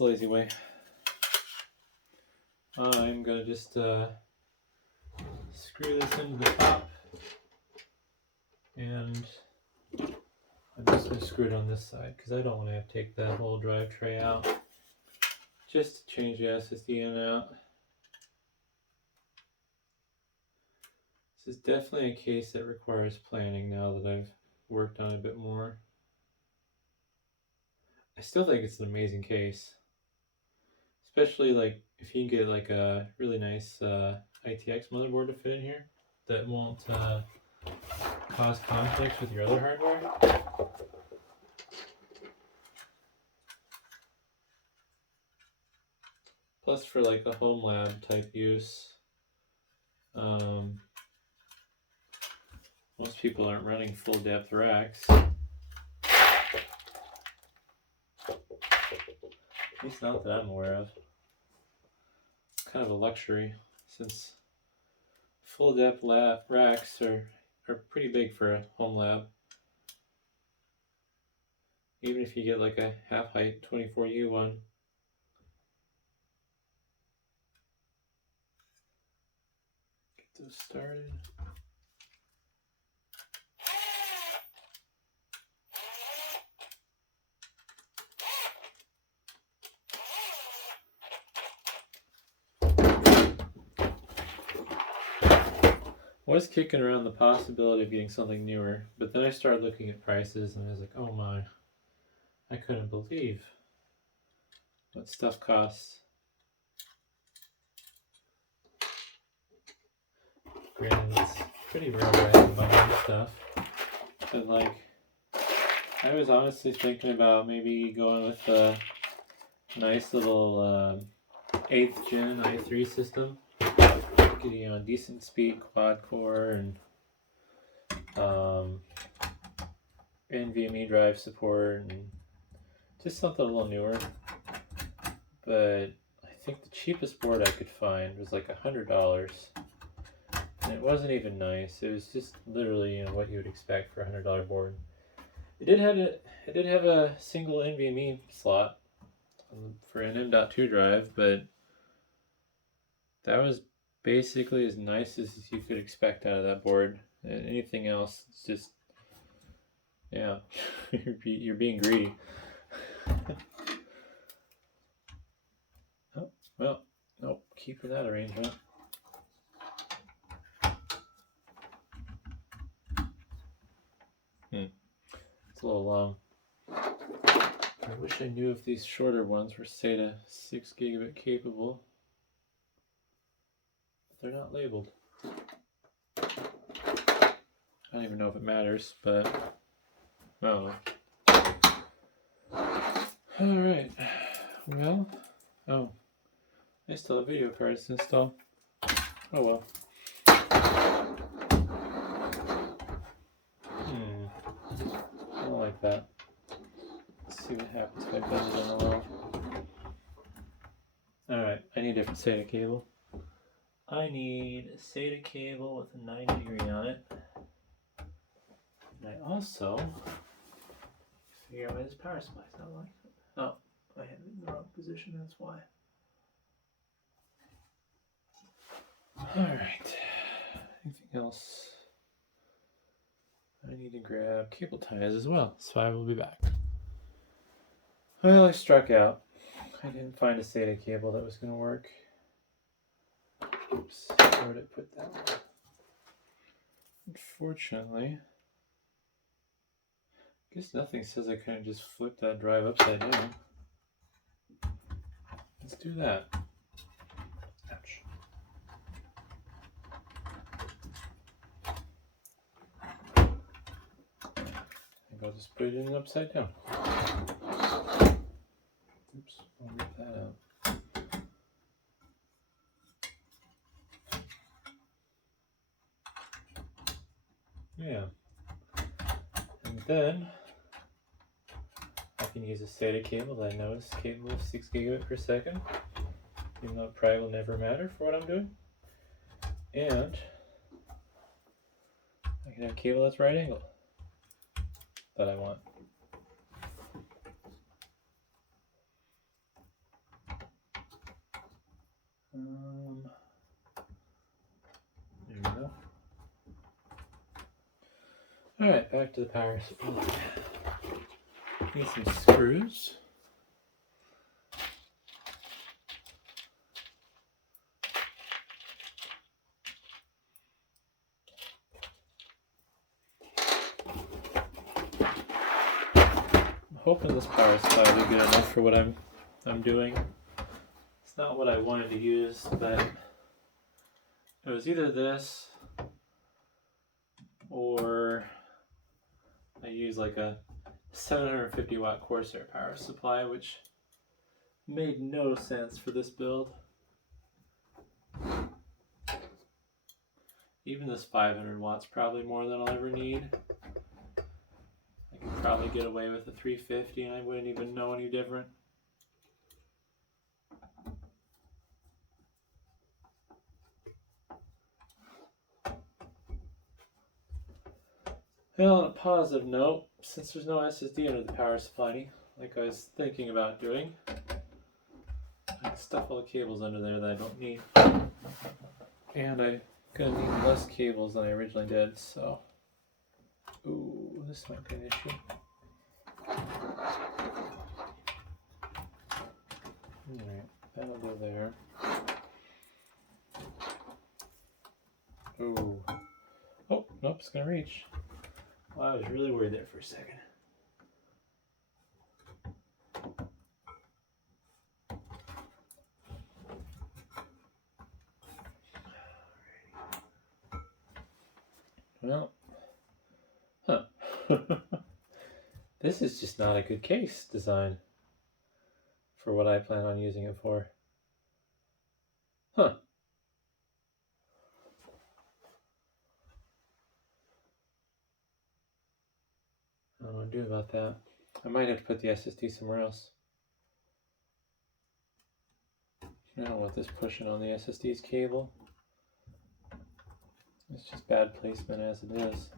lazy way. I'm gonna just screw this into the top, and I'm just gonna screw it on this side because I don't want to have to take that whole drive tray out. Just to change the SSD in and out. This is definitely a case that requires planning now that I've worked on it a bit more. I still think it's an amazing case. Especially like if you can get like a really nice ITX motherboard to fit in here that won't cause conflicts with your other hardware. Plus for like a home lab type use, most people aren't running full depth racks. At least not that I'm aware of. Kind of a luxury since full depth racks are pretty big for a home lab. Even if you get like a half height 24U one. Get those started. I was kicking around the possibility of getting something newer, but then I started looking at prices and I was like, oh my, I couldn't believe what stuff costs. Granted, it's pretty rare where I can buy new stuff, but like, I was honestly thinking about maybe going with a nice little 8th gen i3 system. Getting on decent speed quad core and NVMe drive support and just something a little newer. But I think the cheapest board I could find was like $100, and it wasn't even nice. It was just literally, you know, what you would expect for a $100 board. It did have a single NVMe slot for an M.2 drive, but that was basically as nice as you could expect out of that board. And anything else, it's just, yeah, you're being greedy. Oh, well, nope, keep with that arrangement. It's a little long. I wish I knew if these shorter ones were SATA 6 gigabit capable. They're not labeled. I don't even know if it matters, but oh. Alright. Well, oh. I still have video cards to install. Oh well. I don't like that. Let's see what happens if I bend it in a little. Alright, I need a different SATA cable. I need a SATA cable with a 90-degree on it. And I also figure out why this power supply's not like it. Oh, I have it in the wrong position, that's why. Alright. Anything else? I need to grab cable ties as well, so I will be back. Well, I struck out. I didn't find a SATA cable that was going to work. Oops, where did I put that one? Unfortunately, I guess nothing says I couldn't just flip that drive upside down. Let's do that. Ouch. I think I'll just put it in upside down. Oops, I'll rip that out. Yeah, and then I can use a SATA cable that I know is capable of 6 gigabit per second, even though it probably will never matter for what I'm doing. And I can have a cable that's right angle that I want. There we go. Alright, back to the power supply. Need some screws. I'm hoping this power supply will be good enough for what I'm doing. It's not what I wanted to use, but it was either this or I use like a 750 watt Corsair power supply, which made no sense for this build. Even this 500 watts probably more than I'll ever need. I could probably get away with a 350 and I wouldn't even know any different. Well, on a positive note, since there's no SSD under the power supply, like I was thinking about doing, I can stuff all the cables under there that I don't need. And I'm gonna need less cables than I originally did, so. Ooh, this might be an issue. Alright, that'll go there. Ooh. Oh, nope, it's gonna reach. Well, I was really worried there for a second. Well, huh. This is just not a good case design for what I plan on using it for. Huh. I don't know what to do about that. I might have to put the SSD somewhere else. I don't want this pushing on the SSD's cable. It's just bad placement as it is.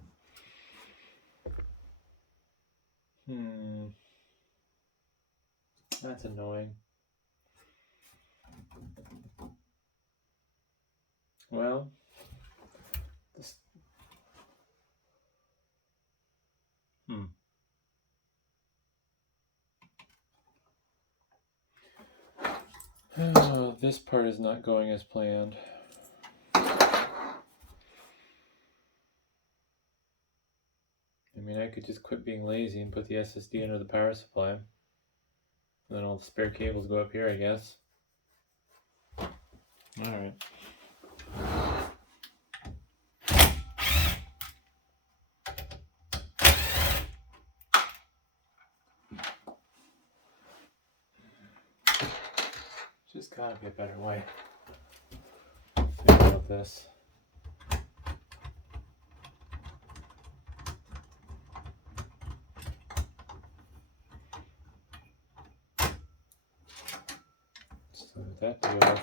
That's annoying. Well, this. Oh, this part is not going as planned. I mean, I could just quit being lazy and put the SSD under the power supply. And then all the spare cables go up here, I guess. Alright. Just gotta be a better way. Think about this. So that to go.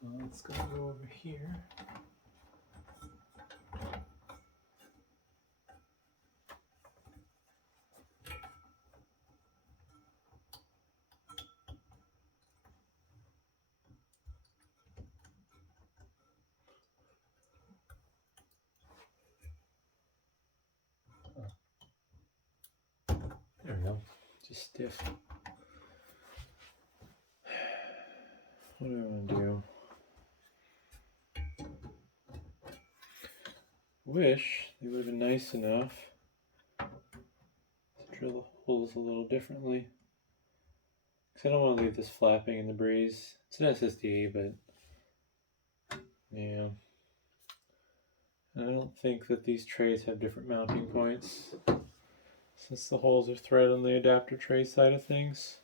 Well, it's gonna go over here. There we go. Just stiff. What do I want to do? Wish they would have been nice enough to drill the holes a little differently. Because I don't want to leave this flapping in the breeze. It's an SSD, but yeah. I don't think that these trays have different mounting points, since the holes are threaded on the adapter tray side of things.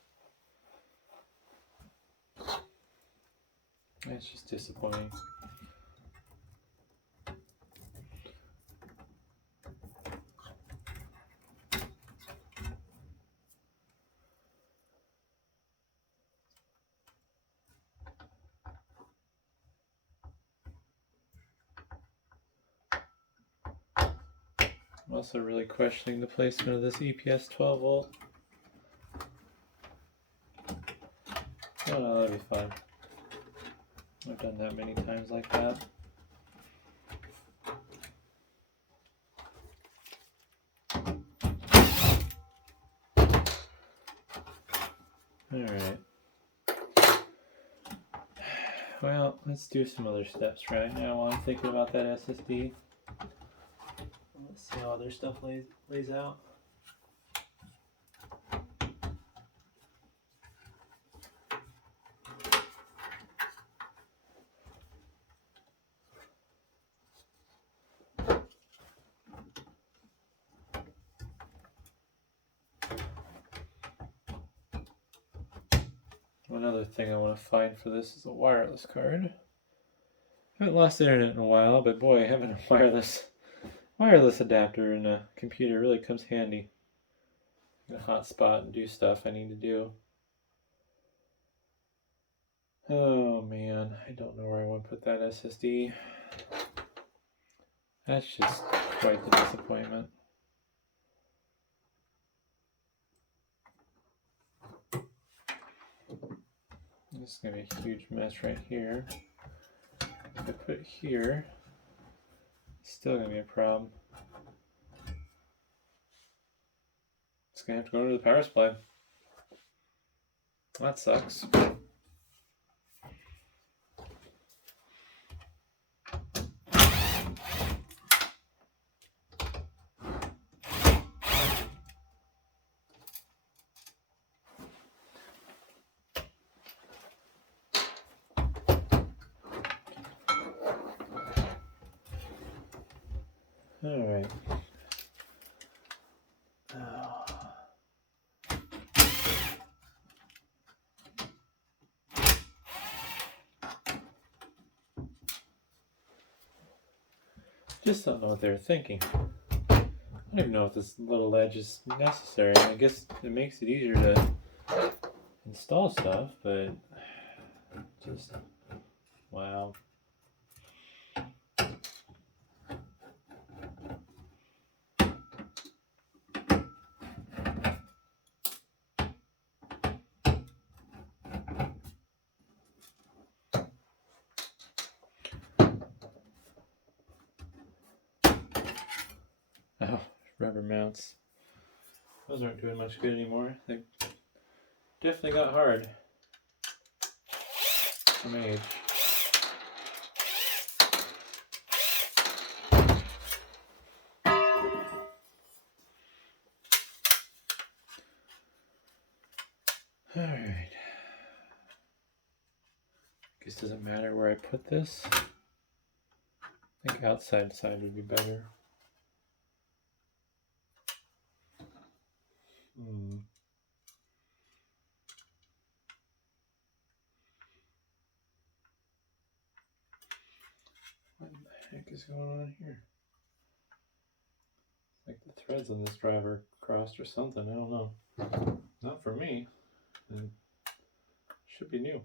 That's just disappointing. I'm also really questioning the placement of this EPS 12 volt. Oh no, that'll be fine. I've done that many times like that. Alright. Well, let's do some other steps right now while I'm thinking about that SSD. Let's see how other stuff lays out. One other thing I want to find for this is a wireless card. I haven't lost the internet in a while, but boy, having a wireless adapter in a computer really comes handy. Get a hotspot and do stuff I need to do. Oh man, I don't know where I want to put that SSD. That's just quite the disappointment. This is going to be a huge mess right here. If I put it here, it's still going to be a problem. It's going to have to go to the power supply. That sucks. All right. Just don't know what they were thinking. I don't even know if this little edge is necessary. I guess it makes it easier to install stuff, but just wow. Oh, rubber mounts. Those aren't doing much good anymore. They definitely got hard from age. Alright. Guess it doesn't matter where I put this. I think outside side would be better. What the heck is going on here? Like the threads on this drive are crossed or something, I don't know. Not for me. It should be new.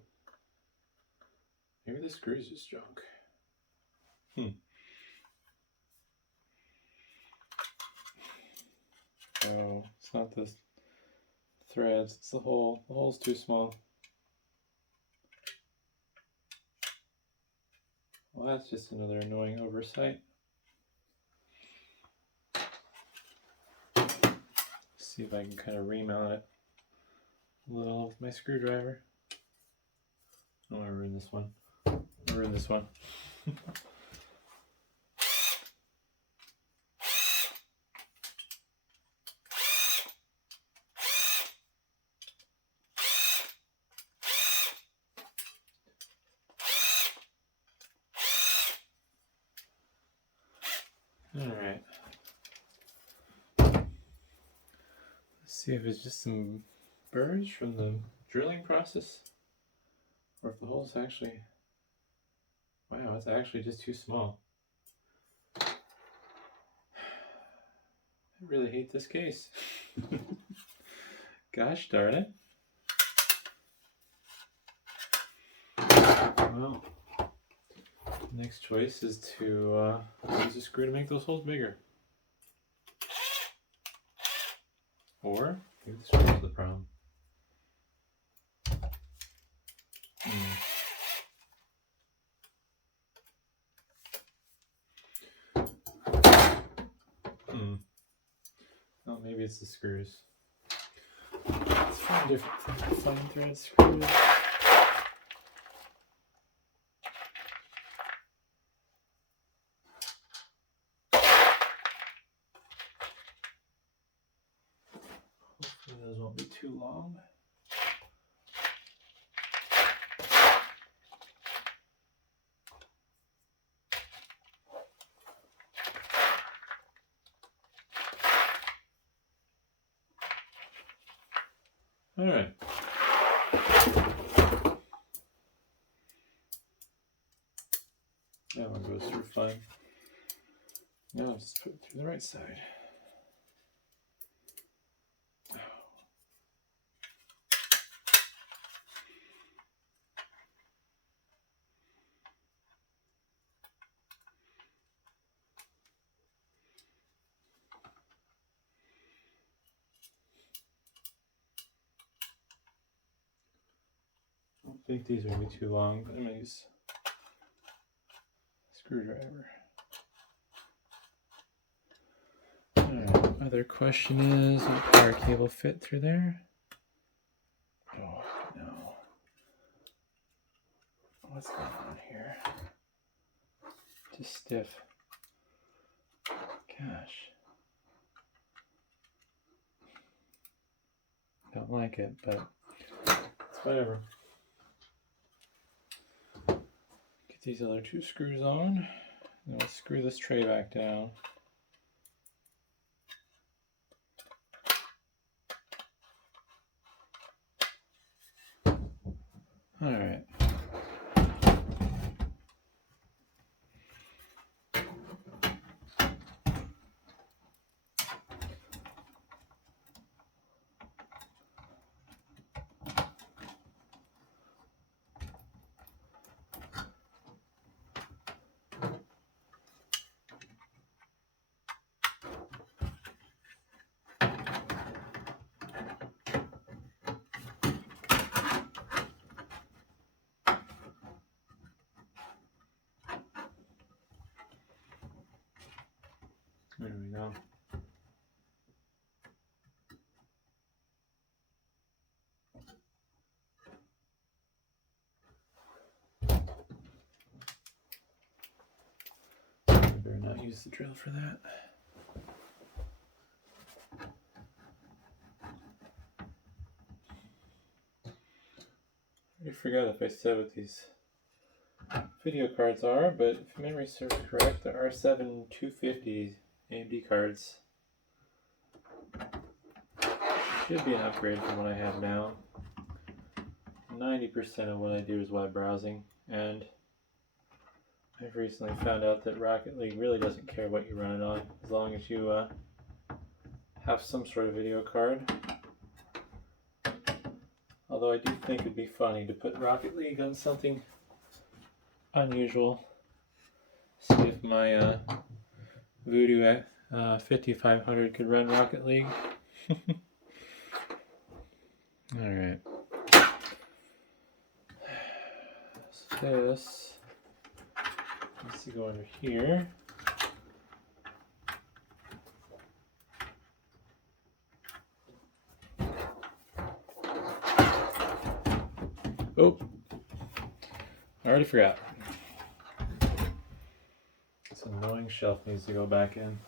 Maybe the screw's just junk. Oh, it's not the threads, it's the hole. The hole's too small. Well, that's just another annoying oversight. See if I can kind of remount it a little with my screwdriver. I don't want to ruin this one. I'll ruin this one. Alright. Let's see if it's just some burrs from the drilling process, or if the hole's actually... Wow, it's actually just too small. I really hate this case. Gosh darn it. Well, next choice is to use a screw to make those holes bigger. Or maybe the screw is the problem. Oh, maybe it's the screws. Let's find different fine thread screws. Hopefully those won't be too long. All right. Now I'll just put it through the right side. I don't think these are going to be too long, but I'm going to use a screwdriver. Alright, other question is, will the power cable fit through there? Oh, no. What's going on here? Just stiff. Gosh. Don't like it, but it's whatever. Get these other two screws on, and I'll screw this tray back down. All right. There we go. I better not use the drill for that. I forgot if I said what these video cards are, but if memory serves correct, the R7 250 AMD cards should be an upgrade from what I have now. 90% of what I do is web browsing, and I've recently found out that Rocket League really doesn't care what you run it on, as long as you have some sort of video card. Although I do think it'd be funny to put Rocket League on something unusual. See if my Voodoo 5500 could run Rocket League. Alright. So this needs to go under here. Oh, I already forgot. This annoying shelf needs to go back in.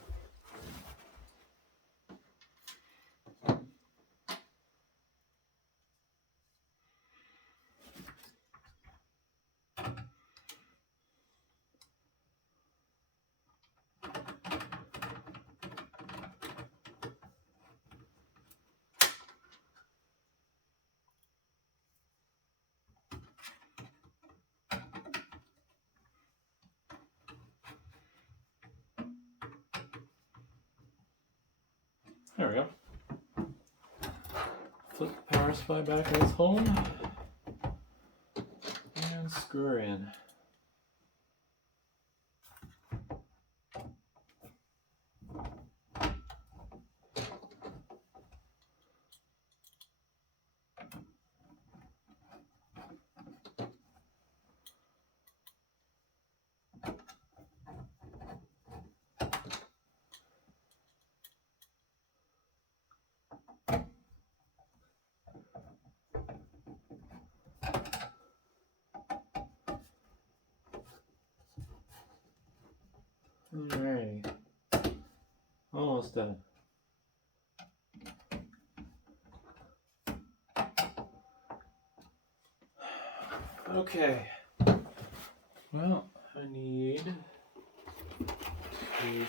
There we go. Flip the power supply back in its home and screw her in. Alrighty, almost done. Okay, well, I need to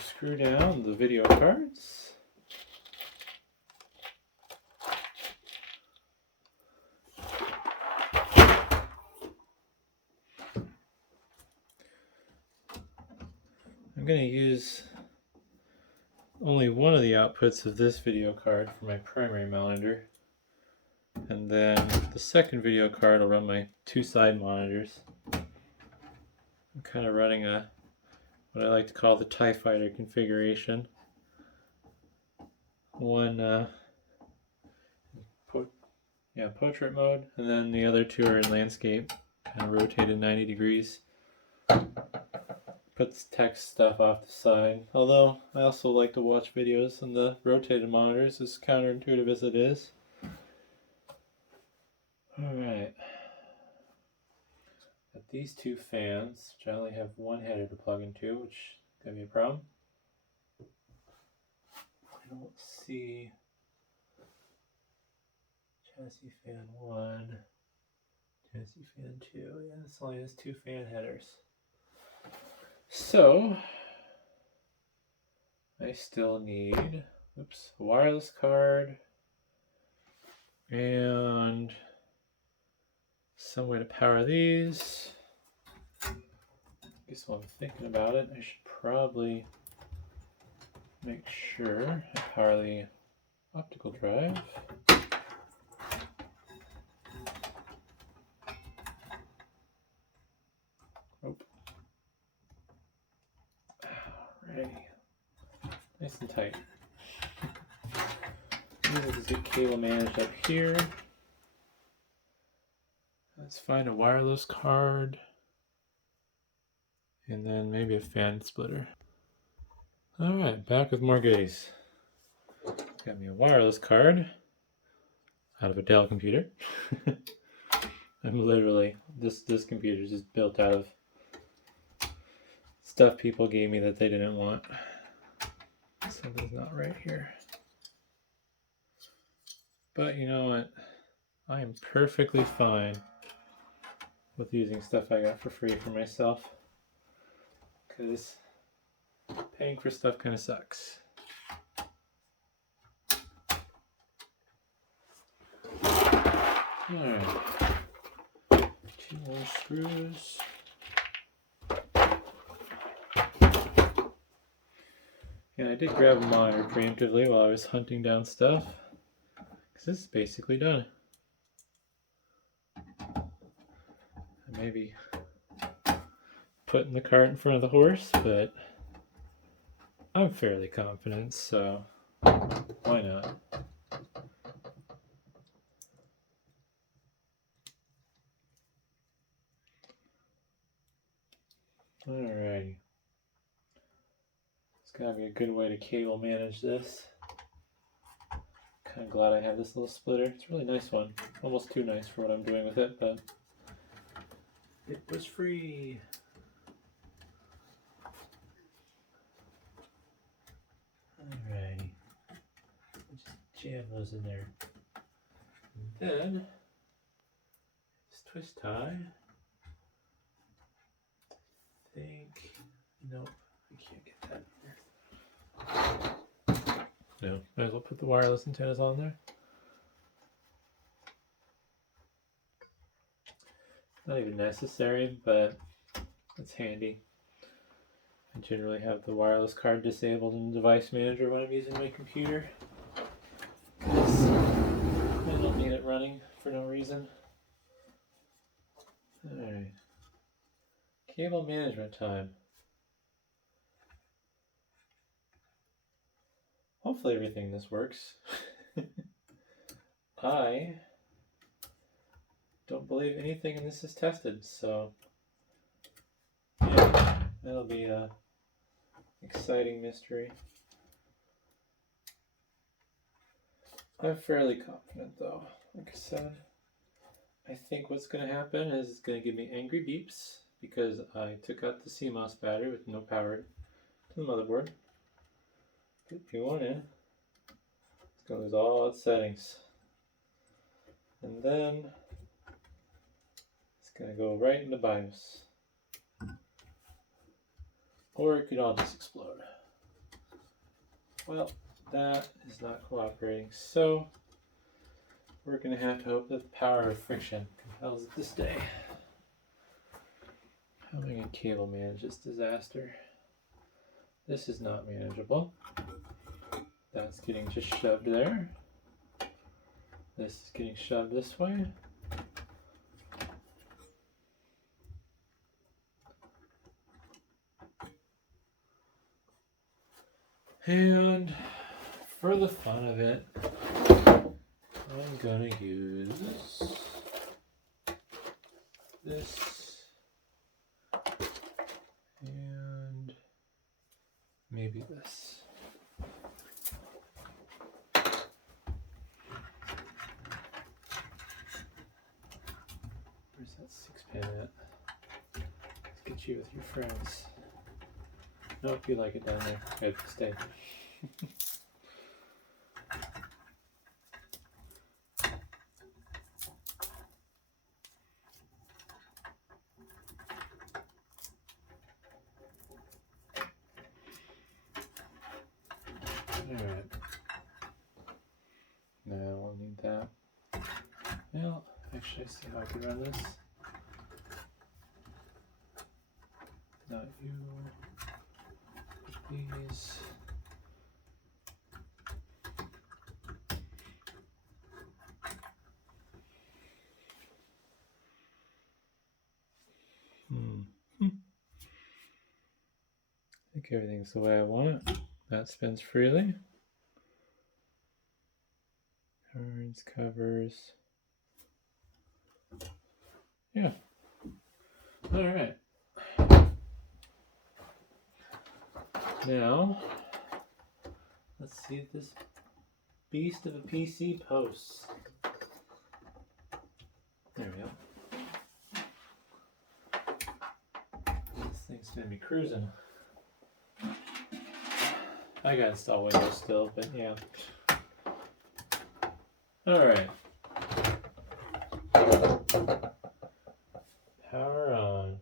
screw down the video cards. I'm going to use only one of the outputs of this video card for my primary monitor. And then the second video card will run my two side monitors. I'm kind of running a what I like to call the TIE Fighter configuration. One portrait mode, and then the other two are in landscape, kind of rotated 90 degrees. Puts text stuff off the side, although I also like to watch videos on the rotated monitors, as counterintuitive as it is. Alright. Got these two fans, which I only have one header to plug into, which is going to be a problem. I don't see chassis fan 1, chassis fan 2. Yeah, this only has two fan headers. So, I still need a wireless card and some way to power these. I guess while I'm thinking about it, I should probably make sure I power the optical drive. Nope. Alrighty. Nice and tight. Let's get cable managed up here. Let's find a wireless card. And then maybe a fan splitter. Alright, back with more goodies. Got me a wireless card out of a Dell computer. I'm literally, this computer is just built out of stuff people gave me that they didn't want. Something's not right here. But you know what? I am perfectly fine with using stuff I got for free for myself. Because paying for stuff kind of sucks. Alright. Two more screws. Yeah, I did grab a monitor preemptively while I was hunting down stuff. Because this is basically done. Maybe putting the cart in front of the horse, but I'm fairly confident, so why not? Alrighty. It's gotta be a good way to cable manage this. Kind of glad I have this little splitter. It's a really nice one. Almost too nice for what I'm doing with it, but it was free. Alrighty. Just jam those in there. And then this twist tie. I think, nope, I can't get that in there. No, might as well put the wireless antennas on there. Not even necessary, but it's handy. I generally have the wireless card disabled in the device manager when I'm using my computer. I don't need it running for no reason. Alright. Cable management time. Hopefully everything in this works. I don't believe anything in this is tested, so yeah, that'll be a exciting mystery. I'm fairly confident though. Like I said, I think what's going to happen is it's going to give me angry beeps because I took out the CMOS battery with no power to the motherboard. Put P1 in. It's going to lose all its settings. And then it's going to go right into BIOS. Or it could all just explode. Well, that is not cooperating, so we're going to have to hope that the power of friction compels it to stay. How am I going to cable manage this disaster? This is not manageable. That's getting just shoved there. This is getting shoved this way. And for the fun of it, I'm gonna use this and maybe this. Where's that 6-pin at? Let's get you with your friends. Nope, you like it down there. Good, stay. Alright. No, I won't need that. Well, actually, see how I can run this. Not you. These. I think everything's the way I want it. That spins freely. Cards, covers. Yeah. All right. Now, let's see if this beast of a PC posts. There we go. This thing's gonna be cruising. I gotta install Windows still, but yeah. Alright. Power on.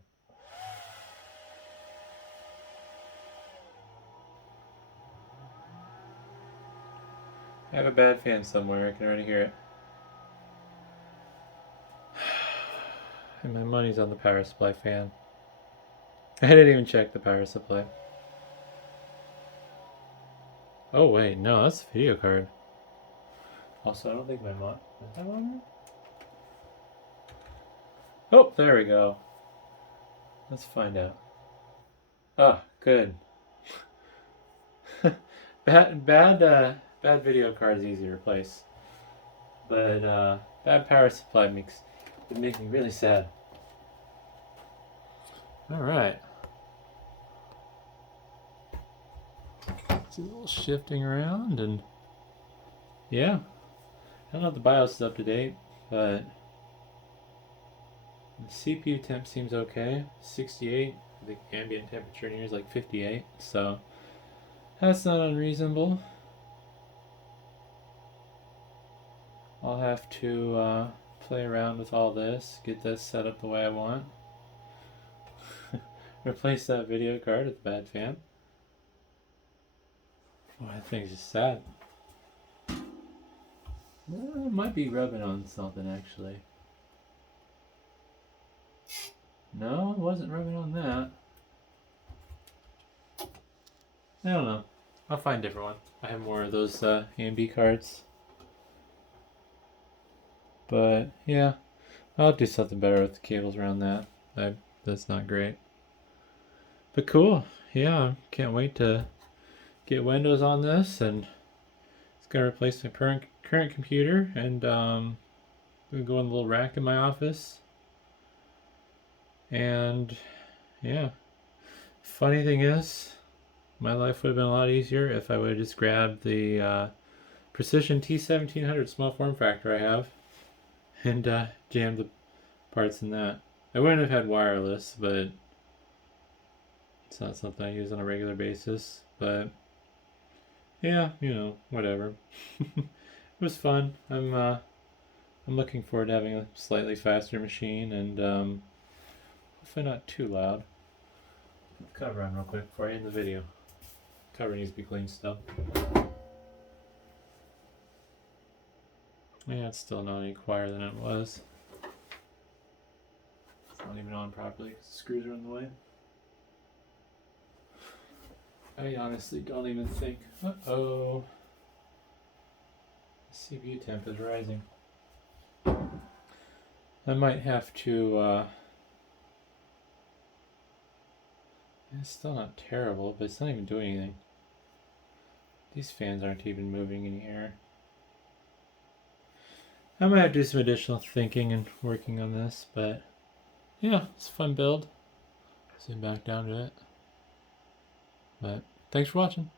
I have a bad fan somewhere, I can already hear it. And my money's on the power supply fan. I didn't even check the power supply. Oh wait, no, that's a video card. Also, I don't think my mod is that on there? Oh, there we go. Let's find out. Ah, good. Bad video card is easy to replace, but bad power supply would make me really sad. All right. See a little shifting around, and yeah, I don't know if the BIOS is up to date, but the CPU temp seems okay. 68. I think ambient temperature in here is like 58, so that's not unreasonable. I'll have to play around with all this, get this set up the way I want. Replace that video card with a bad fan. Oh, that thing's just sad. It might be rubbing on something actually. No, it wasn't rubbing on that. I don't know. I'll find a different one. I have more of those AMD cards. But yeah, I'll do something better with the cables around that. That's not great. But cool. Yeah, can't wait to get Windows on this, and it's gonna replace my current computer, and I'm gonna go in the little rack in my office. And yeah, funny thing is, my life would have been a lot easier if I would have just grabbed the Precision T1700 small form factor I have and jammed the parts in that. I wouldn't have had wireless, but it's not something I use on a regular basis. But yeah, you know, whatever. It was fun. I'm looking forward to having a slightly faster machine, and hopefully not too loud. Put the cover on real quick for you in the video. Cover needs to be cleaned still. Yeah, it's still not any quieter than it was. It's not even on properly because the screws are in the way. I honestly don't even think. Uh-oh. The CPU temp is rising. I might have to, it's still not terrible, but it's not even doing anything. These fans aren't even moving any air. I might have to do some additional thinking and working on this, but yeah, it's a fun build. Zoom back down to it. But thanks for watching.